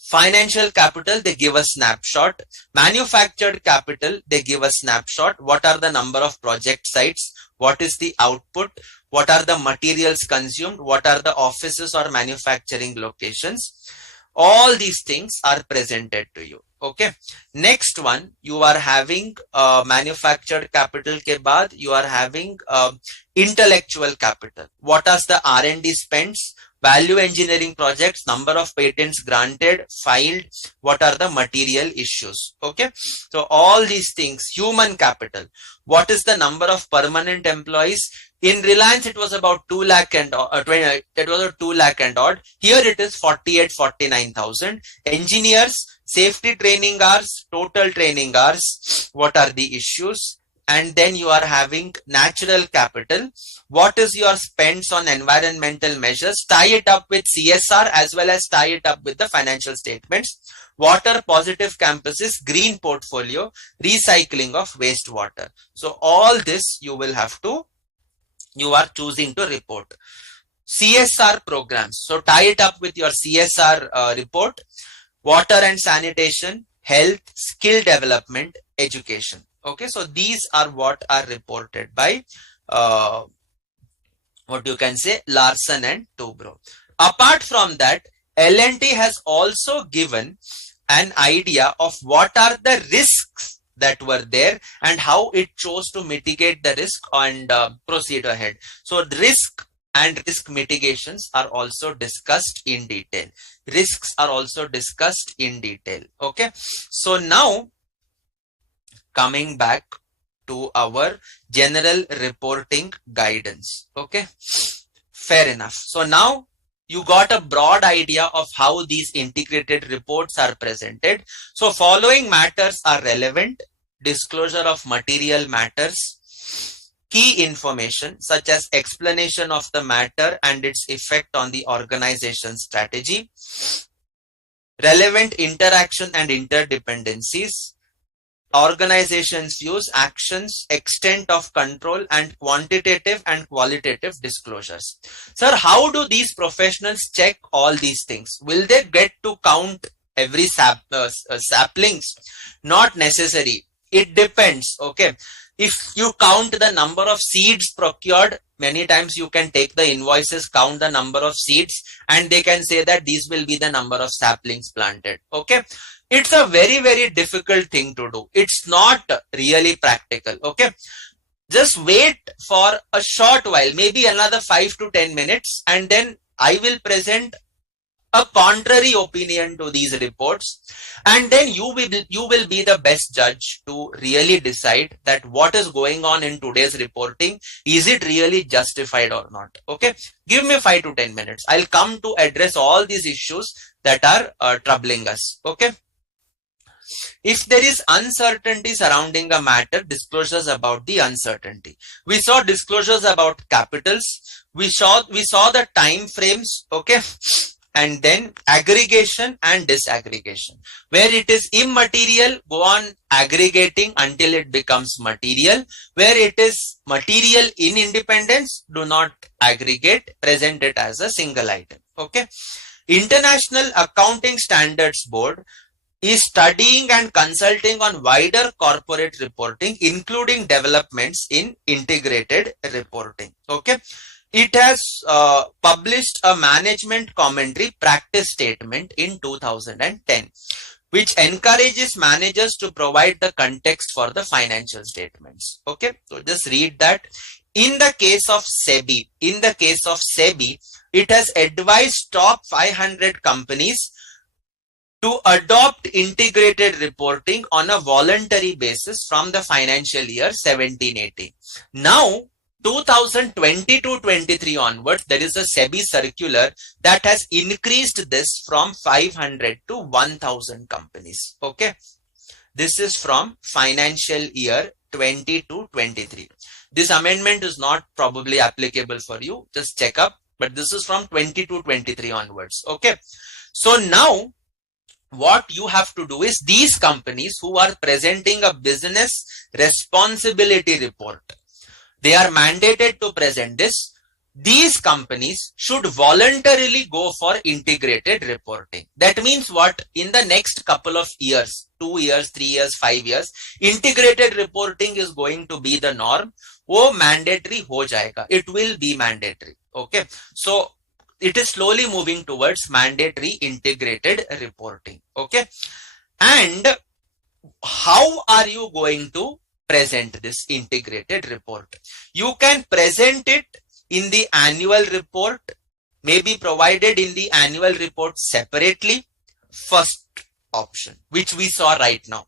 Financial capital, they give a snapshot. Manufactured capital, they give a snapshot. What are the number of project sites? What is the output? What are the materials consumed? What are the offices or manufacturing locations? All these things are presented to you. Okay. Next one, you are having manufactured capital ke baad, you are having intellectual capital. What are the R&D spends? Value engineering projects, number of patents granted, filed, what are the material issues. Okay. So all these things. Human capital. What is the number of permanent employees? In Reliance, it was about 2 lakh and 20, it was a 2 lakh and odd. Here it is 49,000. Engineers, safety training hours, total training hours. What are the issues? And then you are having natural capital. What is your spends on environmental measures? Tie it up with CSR as well as tie it up with the financial statements. Water positive campuses, green portfolio, recycling of wastewater. So all this you will have to, you are choosing to report. CSR programs. So tie it up with your CSR report. Water and sanitation, health, skill development, education. Okay, so these are what are reported by what you can say Larsen and Toubro. Apart from that, L&T has also given an idea of what are the risks that were there and how it chose to mitigate the risk and proceed ahead. So risk and risk mitigations are also discussed in detail. Risks are also discussed in detail. Okay, so now coming back to our general reporting guidance. Okay, fair enough. So now you got a broad idea of how these integrated reports are presented. So following matters are relevant: disclosure of material matters, key information such as explanation of the matter and its effect on the organization strategy, relevant interaction and interdependencies, organization's views, actions, extent of control, and quantitative and qualitative disclosures. Sir, how do these professionals check all these things? Will they get to count every saplings? Not necessary. It depends. Okay. If you count the number of seeds procured, many times you can take the invoices, count the number of seeds, and they can say that these will be the number of saplings planted. Okay. It's a very, very difficult thing to do. It's not really practical. Okay. Just wait for a short while, maybe another 5 to 10 minutes, and then I will present a contrary opinion to these reports, and then you will be the best judge to really decide that what is going on in today's reporting, is it really justified or not. Okay, give me 5 to 10 minutes. I'll come to address all these issues that are troubling us. Okay, if there is uncertainty surrounding a matter, disclosures about the uncertainty. We saw disclosures about capitals. We saw the time frames. Okay, and then aggregation and disaggregation. Where it is immaterial, go on aggregating until it becomes material. Where it is material in independence, do not aggregate, present it as a single item. Okay. International Accounting Standards Board is studying and consulting on wider corporate reporting, including developments in integrated reporting. Okay. It has published a management commentary practice statement in 2010, which encourages managers to provide the context for the financial statements. Okay, so just read that. In the case of SEBI, it has advised top 500 companies to adopt integrated reporting on a voluntary basis from the financial year 17-18. Now, 2020 to 23 onwards, there is a SEBI circular that has increased this from 500 to 1000 companies. Okay. This is from financial year 20 to 23. This amendment is not probably applicable for you. Just check up. But this is from 20 to 23 onwards. Okay. So now what you have to do is these companies who are presenting a business responsibility report, they are mandated to present this. These companies should voluntarily go for integrated reporting. That means what? In the next couple of years, 2 years, 3 years, 5 years, integrated reporting is going to be the norm. वो mandatory हो जाएगा. It will be mandatory. Okay. So it is slowly moving towards mandatory integrated reporting. Okay. And how are you going to present this integrated report? You can present it in the annual report, may be provided in the annual report separately. First option, which we saw right now.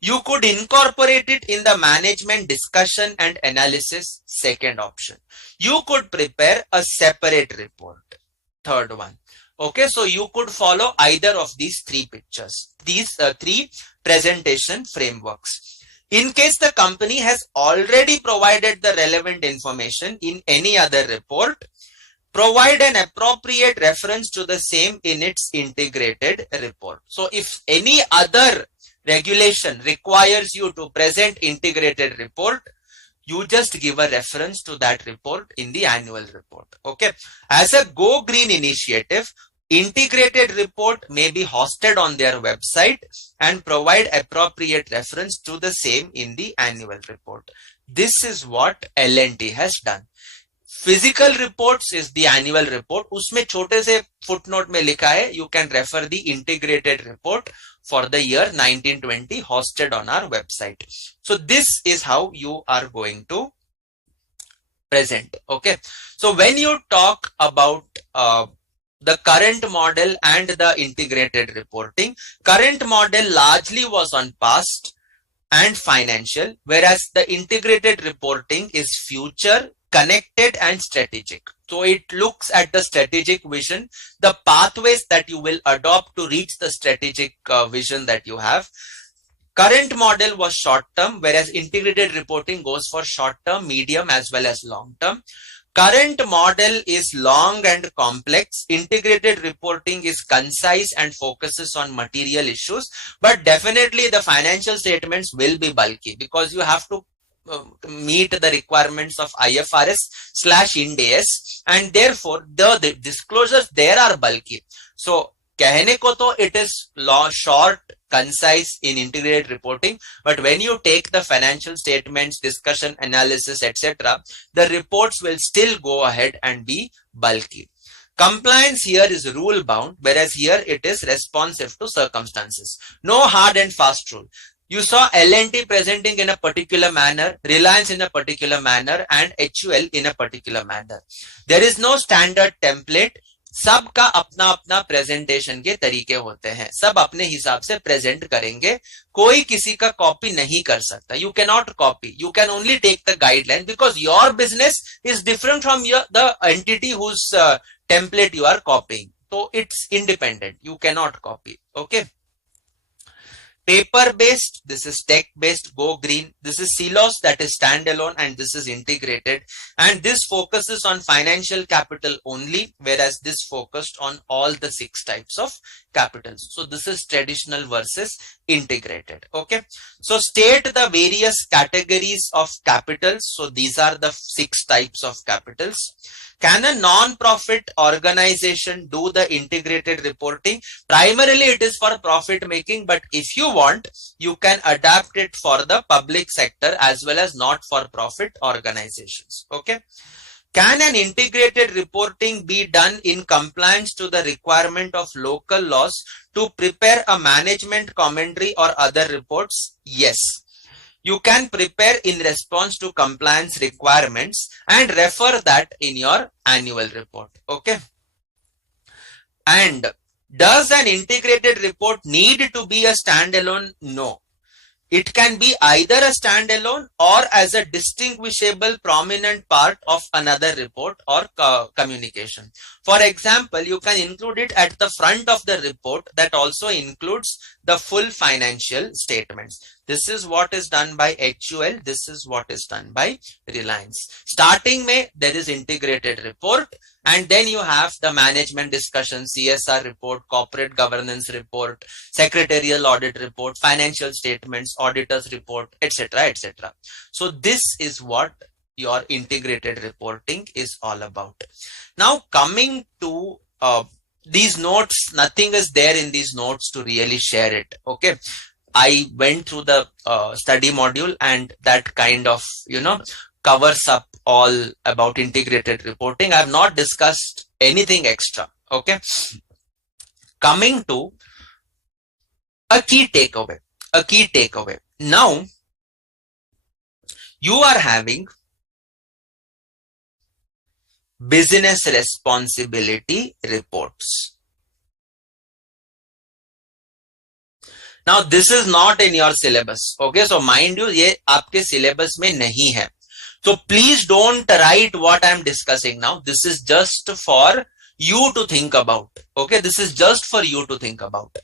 You could incorporate it in the management discussion and analysis. Second option. You could prepare a separate report. Third one. Okay, so you could follow either of these three pictures, these three presentation frameworks. In case the company has already provided the relevant information in any other report, provide an appropriate reference to the same in its integrated report. So if any other regulation requires you to present integrated report, you just give a reference to that report in the annual report. Okay. As a Go Green initiative, integrated report may be hosted on their website and provide appropriate reference to the same in the annual report. This is what L&T has done. Physical reports is the annual report. उसमें छोटे से footnote में लिखा है, you can refer the integrated report for the year 1920 hosted on our website. So this is how you are going to present. Okay. So when you talk about the current model and the integrated reporting, current model largely was on past and financial, whereas the integrated reporting is future, connected and strategic. So it looks at the strategic vision, the pathways that you will adopt to reach the strategic vision that you have. Current model was short term, whereas integrated reporting goes for short term, medium as well as long term. Current model is long and complex. Integrated reporting is concise and focuses on material issues. But definitely the financial statements will be bulky because you have to meet the requirements of IFRS/Ind AS, and therefore the disclosures there are bulky. So कहने को तो it is short, concise in integrated reporting, but when you take the financial statements, discussion, analysis, etc., the reports will still go ahead and be bulky. Compliance here is rule bound, whereas here it is responsive to circumstances. No hard and fast rule. You saw L&T presenting in a particular manner, Reliance in a particular manner, and HUL in a particular manner. There is no standard template. सबका अपना अपना presentation के तरीके होते हैं, सब अपने हिसाब से प्रेजेंट करेंगे, कोई किसी का कॉपी नहीं कर सकता. You cannot copy. You can only take the guideline because your business is different from the entity whose template you are copying. So it's independent. You cannot copy. Okay. Paper based, this is tech based, Go Green. This is silos, that is standalone, and this is integrated. And this focuses on financial capital only, whereas this focused on all the 6 types of capitals. So this is traditional versus integrated. Okay. So state the various categories of capitals. So these are the 6 types of capitals. Can a non-profit organization do the integrated reporting? Primarily it is for profit making, but if you want, you can adapt it for the public sector as well as not for profit organizations. Okay. Can an integrated reporting be done in compliance to the requirement of local laws to prepare a management commentary or other reports? Yes. You can prepare in response to compliance requirements and refer that in your annual report. Okay. And does an integrated report need to be a standalone? No. It can be either a standalone or as a distinguishable prominent part of another report or communication. For example, you can include it at the front of the report that also includes the full financial statements. This is what is done by HUL. This is what is done by Reliance. Starting May, there is integrated report. And then you have the management discussion, CSR report, corporate governance report, secretarial audit report, financial statements, auditors report, etc., etc. So this is what your integrated reporting is all about. Now coming to these notes, nothing is there in these notes to really share it. Okay. I went through the study module and that kind of, covers up all about integrated reporting. I have not discussed anything extra. Okay. Coming to a key takeaway. Now, you are having business responsibility reports. Now, this is not in your syllabus. Okay, so mind you, ये आपके syllabus में नहीं है. So please don't write what I am discussing now. This is just for you to think about. Okay, this is just for you to think about.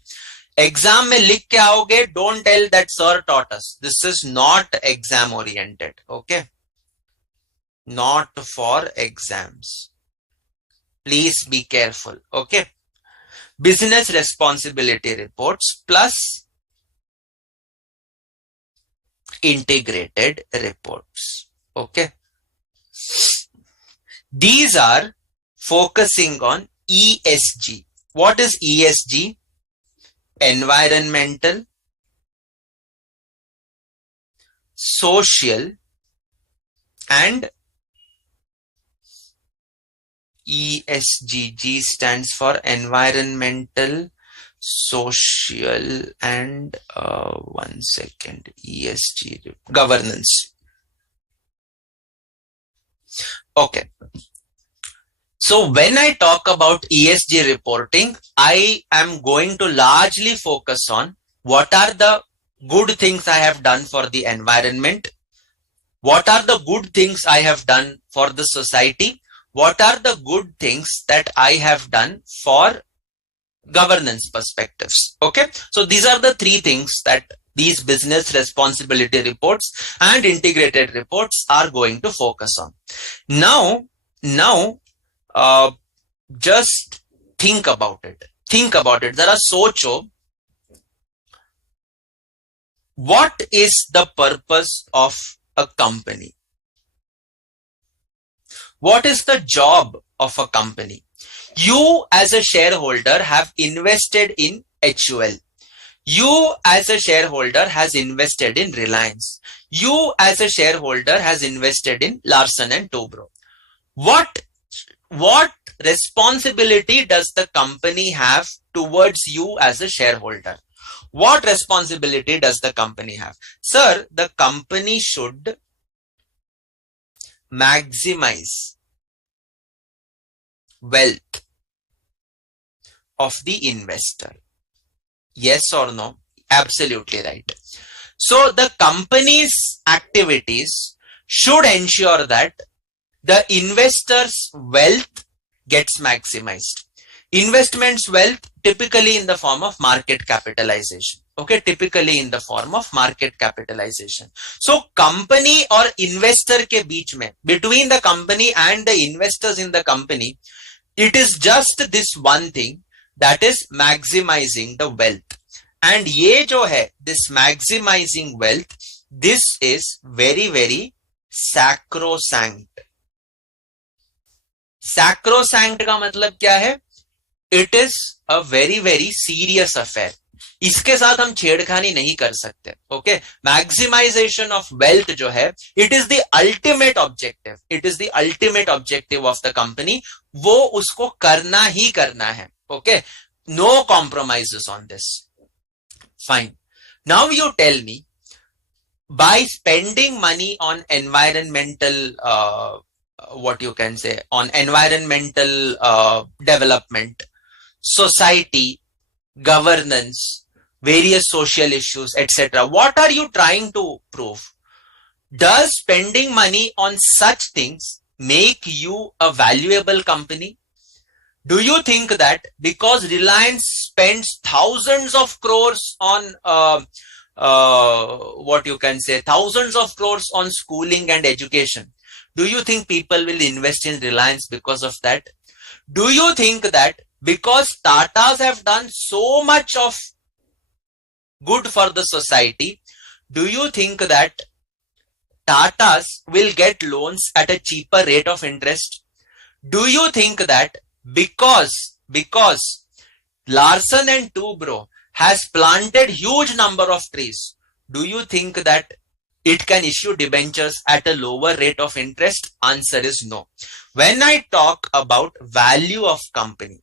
Exam में लिख के आओगे, don't tell that sir taught us. This is not exam oriented. Okay, not for exams. Please be careful. Okay, business responsibility reports plus integrated reports. Okay, these are focusing on ESG. What is ESG? Environmental, social, and ESG. G stands for environmental, social, and one second, ESG, governance. Okay. So when I talk about ESG reporting, I am going to largely focus on what are the good things I have done for the environment, what are the good things I have done for the society, what are the good things that I have done for governance perspectives. Okay, so these are the three things that these business responsibility reports and integrated reports are going to focus on. Now, just think about it. Zara socho. What is the purpose of a company? What is the job of a company? You as a shareholder have invested in HUL. You as a shareholder has invested in Reliance. You as a shareholder has invested in Larsen and Toubro. What responsibility does the company have towards you as a shareholder? What responsibility does the company have? Sir, the company should maximize wealth of the investor. Yes or no? Absolutely right. So the company's activities should ensure that the investor's wealth gets maximized. Investment's wealth typically in the form of market capitalization. Okay, typically in the form of market capitalization. So company or investor ke beech mein, between the company and the investors in the company, it is just this one thing, that is maximizing the wealth. And ye jo hai, this maximizing wealth, this is very, very sacrosanct. Sacrosanct का मतलब क्या है? It is a very, very serious affair. इसके साथ हम छेड़खानी नहीं कर सकते. Okay, maximization of wealth जो है, it is the ultimate objective. It is the ultimate objective of the company. वो उसको करना ही करना है. Okay, no compromises on this. Fine. Now you tell me, by spending money on environmental, on environmental development, society, governance, various social issues, etc. What are you trying to prove? Does spending money on such things make you a valuable company? Do you think that because Reliance spends thousands of crores on what you can say, thousands of crores on schooling and education, do you think people will invest in Reliance because of that? Do you think that because Tatas have done so much of good for the society, do you think that Tatas will get loans at a cheaper rate of interest? Do you think that because Larsen and Toubro has planted huge number of trees, do you think that it can issue debentures at a lower rate of interest? Answer is no. When I talk about value of company,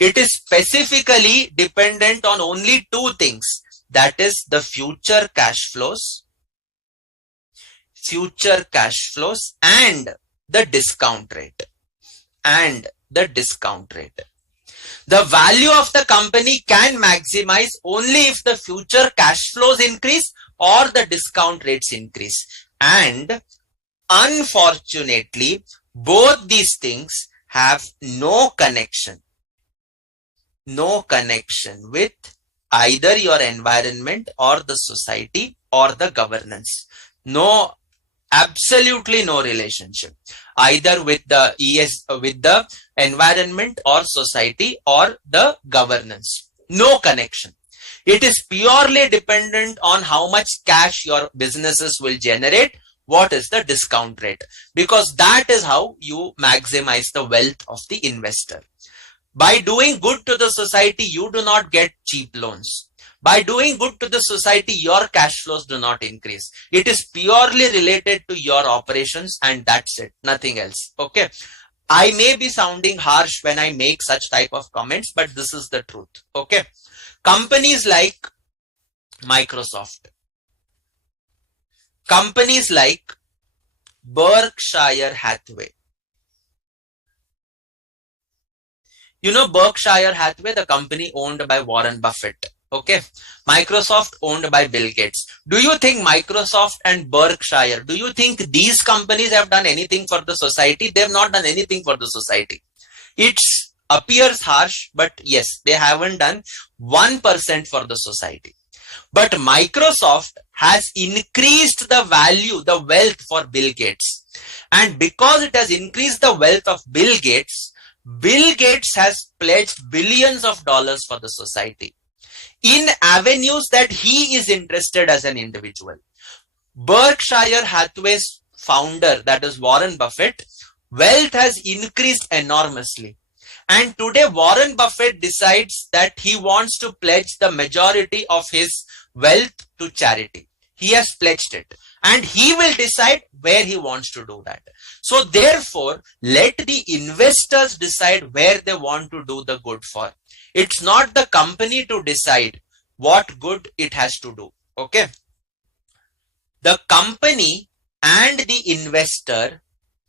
it is specifically dependent on only two things. That is the future cash flows and the discount rate. The value of the company can maximize only if the future cash flows increase or the discount rates increase. And unfortunately, both these things have no connection with either your environment or the society or the governance. No, absolutely no relationship either with the environment or society or the governance. No connection. It is purely dependent on how much cash your businesses will generate. What is the discount rate? Because that is how you maximize the wealth of the investor. By doing good to the society, you do not get cheap loans. By doing good to the society, your cash flows do not increase. It is purely related to your operations and that's it, nothing else. Okay. I may be sounding harsh when I make such type of comments, but this is the truth. Okay. Companies like Microsoft, companies like Berkshire Hathaway. You know Berkshire Hathaway, the company owned by Warren Buffett. Okay. Microsoft owned by Bill Gates. Do you think Microsoft and Berkshire, do you think these companies have done anything for the society? They have not done anything for the society. It appears harsh, but yes, they haven't done 1% for the society. But Microsoft has increased the value, the wealth for Bill Gates. And because it has increased the wealth of Bill Gates has pledged billions of dollars for the society in avenues that he is interested as an individual. Berkshire Hathaway's founder, that is Warren Buffett, wealth has increased enormously. And today Warren Buffett decides that he wants to pledge the majority of his wealth to charity. He has pledged it and he will decide where he wants to do that. So therefore, let the investors decide where they want to do the good for. It's not the company to decide what good it has to do. Okay. The company and the investor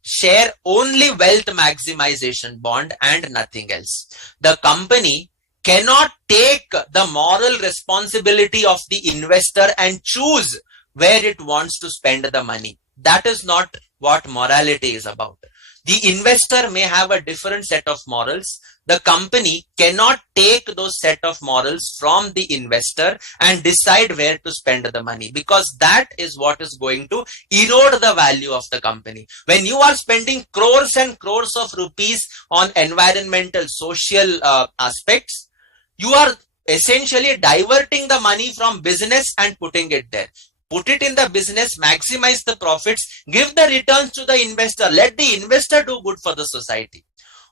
share only wealth maximization bond and nothing else. The company cannot take the moral responsibility of the investor and choose where it wants to spend the money. That is not what morality is about. The investor may have a different set of morals. The company cannot take those set of morals from the investor and decide where to spend the money, because that is what is going to erode the value of the company. When you are spending crores and crores of rupees on environmental, social aspects, you are essentially diverting the money from business and putting it there. Put it in the business, maximize the profits, give the returns to the investor. Let the investor do good for the society.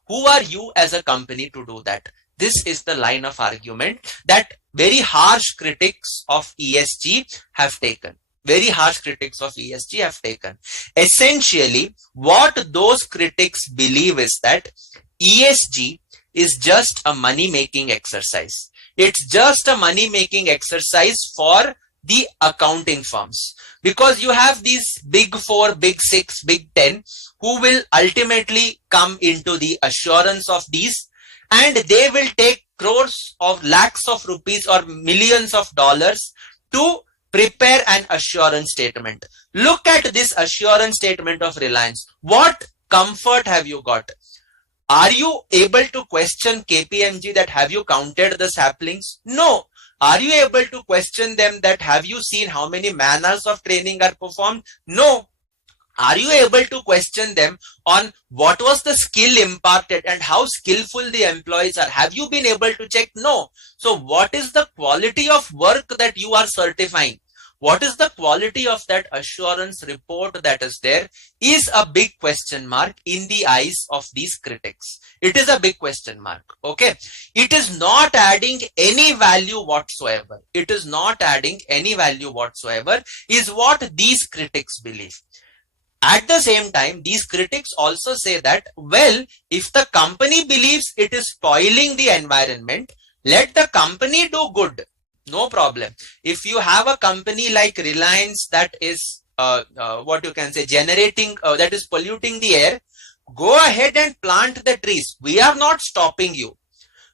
Who are you as a company to do that? This is the line of argument that very harsh critics of ESG have taken. Very harsh critics of ESG have taken. Essentially, what those critics believe is that ESG is just a money-making exercise. It's just a money-making exercise for the accounting firms, because you have these big 4, big 6, big 10 who will ultimately come into the assurance of these, and they will take crores of lakhs of rupees or millions of dollars to prepare an assurance statement. Look at this assurance statement of Reliance. What comfort have you got? Are you able to question KPMG that have you counted the saplings? No. Are you able to question them that have you seen how many man hours of training are performed? No. Are you able to question them on what was the skill imparted and how skillful the employees are? Have you been able to check? No. So what is the quality of work that you are certifying? What is the quality of that assurance report that is there is a big question mark in the eyes of these critics. It is a big question mark. Okay. It is not adding any value whatsoever. It is not adding any value whatsoever is what these critics believe. At the same time, these critics also say that, well, if the company believes it is spoiling the environment, let the company do good. No problem. If you have a company like Reliance that is, what you can say, generating, that is polluting the air, go ahead and plant the trees. We are not stopping you.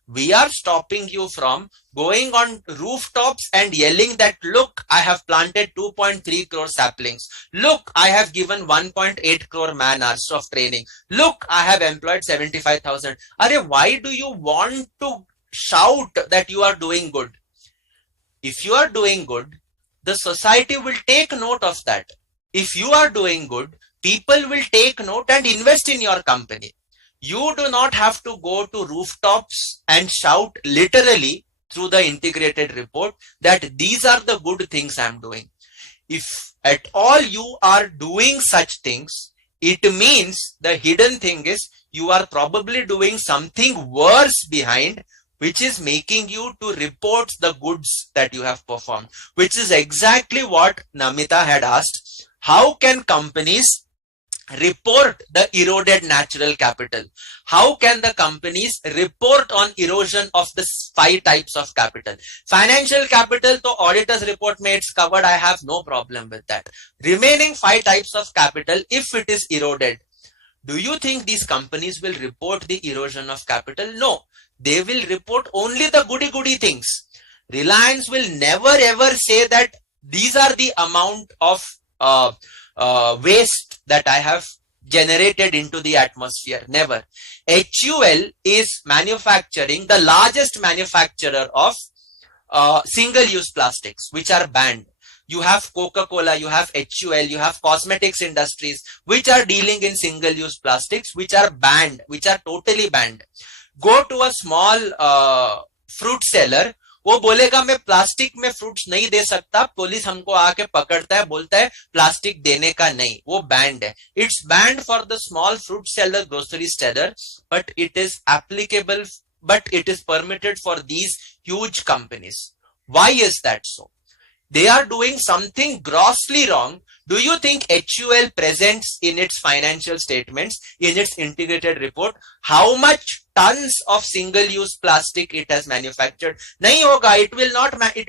We are stopping you from going on rooftops and yelling that, look, I have planted 2.3 crore saplings. Look, I have given 1.8 crore man hours of training. Look, I have employed 75,000. Why do you want to shout that you are doing good? If you are doing good, the society will take note of that. If you are doing good, people will take note and invest in your company. You do not have to go to rooftops and shout literally through the integrated report that these are the good things I'm doing. If at all you are doing such things, it means the hidden thing is you are probably doing something worse behind, which is making you to report the goods that you have performed, which is exactly what Namita had asked. How can companies report the eroded natural capital? How can the companies report on erosion of the 5 types of capital? Financial capital, to auditor's report may it's covered. I have no problem with that. Remaining 5 types of capital, if it is eroded, do you think these companies will report the erosion of capital? No. They will report only the goody things. Reliance will never ever say that these are the amount of waste that I have generated into the atmosphere. Never. HUL is manufacturing, the largest manufacturer of single-use plastics, which are banned. You have Coca-Cola, you have HUL, you have cosmetics industries, which are dealing in single-use plastics, which are banned, which are totally banned. Go to a small fruit seller, वो बोलेगा मैं plastic में fruits नहीं दे सकता, police हमको आके पकड़ता है, बोलता है प्लास्टिक देने का नहीं, वो बैंड है. It's band for the small fruit seller, grocery seller, but it is applicable, but it is permitted for these huge companies. Why is that so? They are doing something grossly wrong. Do you think HUL presents in its financial statements, in its integrated report, how much tons of single-use plastic it has manufactured? Nahi hoga. It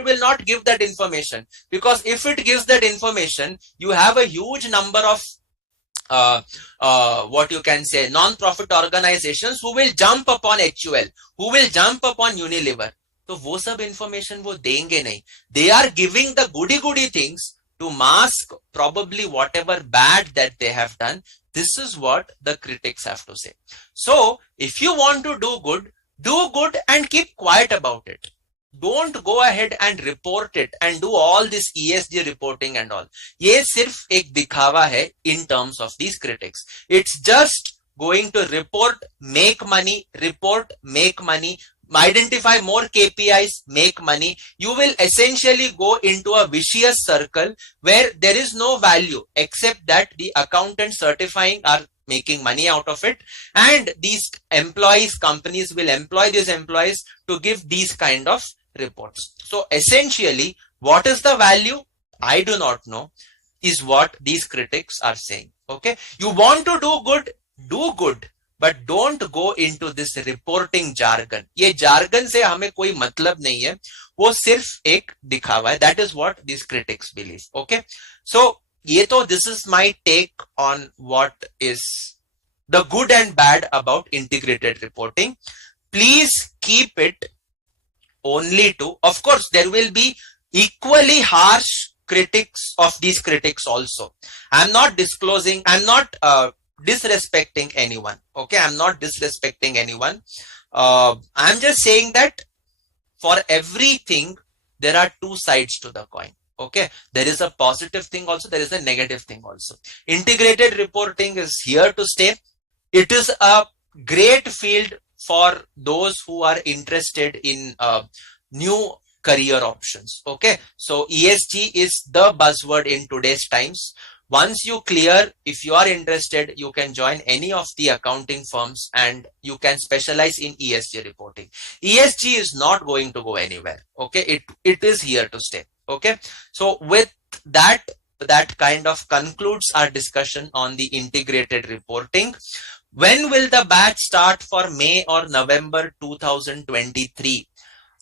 will not give that information, because if it gives that information, you have a huge number of what you can say non-profit organizations who will jump upon HUL, who will jump upon Unilever. तो वो सब information वो देंगे नहीं. They are giving the goody things to mask probably whatever bad that they have done. This is what the critics have to say. So if you want to do good and keep quiet about it. Don't go ahead and report it and do all this ESG reporting and all. ये सिर्फ एक दिखावा है in terms of these critics. It's just going to report, make money, identify more KPIs, make money. You will essentially go into a vicious circle where there is no value except that the accountants certifying are making money out of it, and these employees, companies will employ these employees to give these kind of reports. So essentially, what is the value? I do not know, is what these critics are saying. Okay, you want to do good, but don't go into this reporting jargon. ये jargon से हमें कोई मतलब नहीं है, वो सिर्फ एक दिखावा है. That is what these critics believe. Okay, so ये तो this is my take on what is the good and bad about integrated reporting. Please keep it only to, of course, there will be equally harsh critics of these critics also. I'm not disclosing, I'm not disrespecting anyone. Okay, I'm not disrespecting anyone. I'm just saying that for everything, there are two sides to the coin. Okay, there is a positive thing also, there is a negative thing also. Integrated reporting is here to stay. It is a great field for those who are interested in new career options. Okay, so ESG is the buzzword in today's times. Once you clear, if you are interested, you can join any of the accounting firms and you can specialize in ESG reporting. ESG is not going to go anywhere. Okay, it is here to stay. Okay, so with that kind of concludes our discussion on the integrated reporting. When will the batch start for May or November 2023?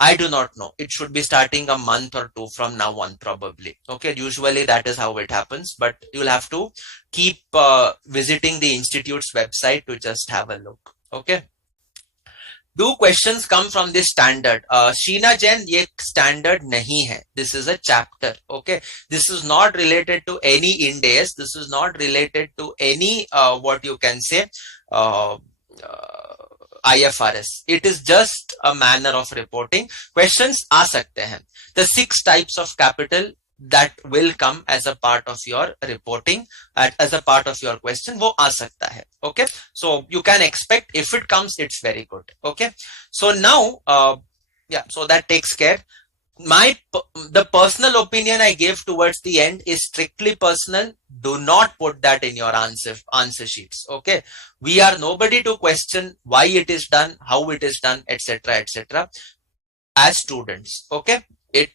I do not know. It should be starting a month or two from now on, probably. Okay, usually that is how it happens, but you'll have to keep visiting the institute's website to just have a look. Okay. Do questions come from this standard? Sheena Jain, ye standard nahi hai. This is a chapter. Okay. This is not related to any Ind AS. This is not related to any, what you can say, IFRS. It is just a manner of reporting. Questions aa sakte hain. The 6 types of capital that will come as a part of your reporting, as a part of your question, wo aa sakta hai. Okay, so you can expect, if it comes, it's very good. Okay, so now yeah, so that takes care. The personal opinion I gave towards the end is strictly personal. Do not put that in your answer sheets. Okay, we are nobody to question why it is done, how it is done, etc., etc. As students, okay, you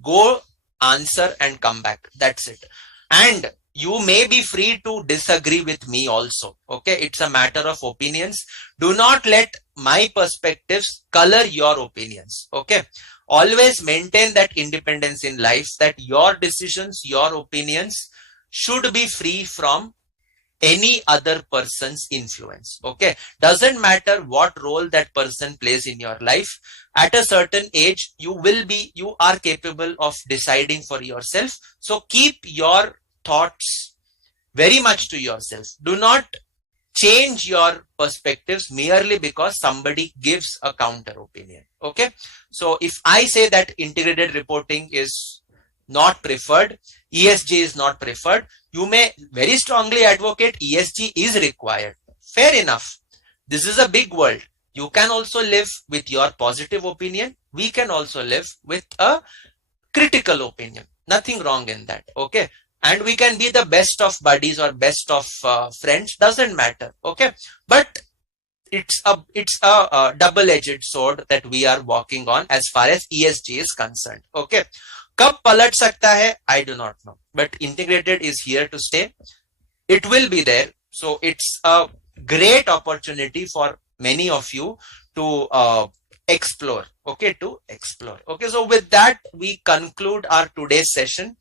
go, answer and come back. That's it. And you may be free to disagree with me also. Okay, it's a matter of opinions. Do not let my perspectives color your opinions. Okay, always maintain that independence in life, that your decisions, your opinions should be free from any other person's influence. Okay, doesn't matter what role that person plays in your life. At a certain age, you are capable of deciding for yourself. So keep your thoughts very much to yourself. Do not change your perspectives merely because somebody gives a counter opinion. Okay, so if I say that integrated reporting is not preferred, ESG is not preferred, you may very strongly advocate ESG is required. Fair enough. This is a big world. You can also live with your positive opinion. We can also live with a critical opinion. Nothing wrong in that. Okay, and we can be the best of buddies or best of friends. Doesn't matter. Okay, but it's a double-edged sword that we are walking on as far as ESG is concerned. Okay, kab palat sakta hai, I do not know, but integrated is here to stay. It will be there. So it's a great opportunity for many of you to explore. Okay, to explore. Okay, so with that, we conclude our today's session.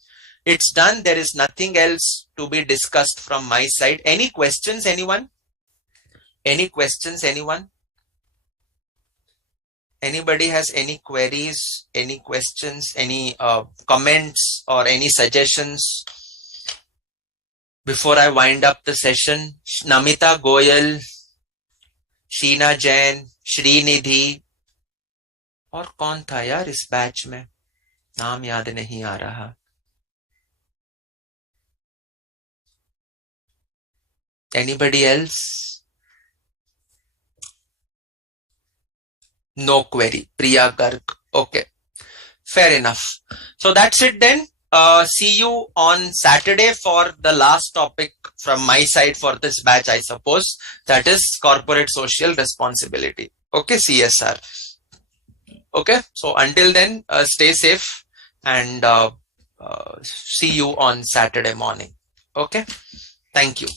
It's done. There is nothing else to be discussed from my side. Any questions, anyone? Any questions, anyone? Anybody has any queries, any questions, any comments or any suggestions before I wind up the session? Namita Goyal, Sheena Jain, Srinidhi, और कौन था यार इस batch में? नाम याद नहीं आ रहा. Anybody else? No query. Priya Garg. Okay. Fair enough. So that's it then. See you on Saturday for the last topic from my side for this batch, I suppose. That is corporate social responsibility. Okay, CSR. Okay. So until then, stay safe and see you on Saturday morning. Okay. Thank you.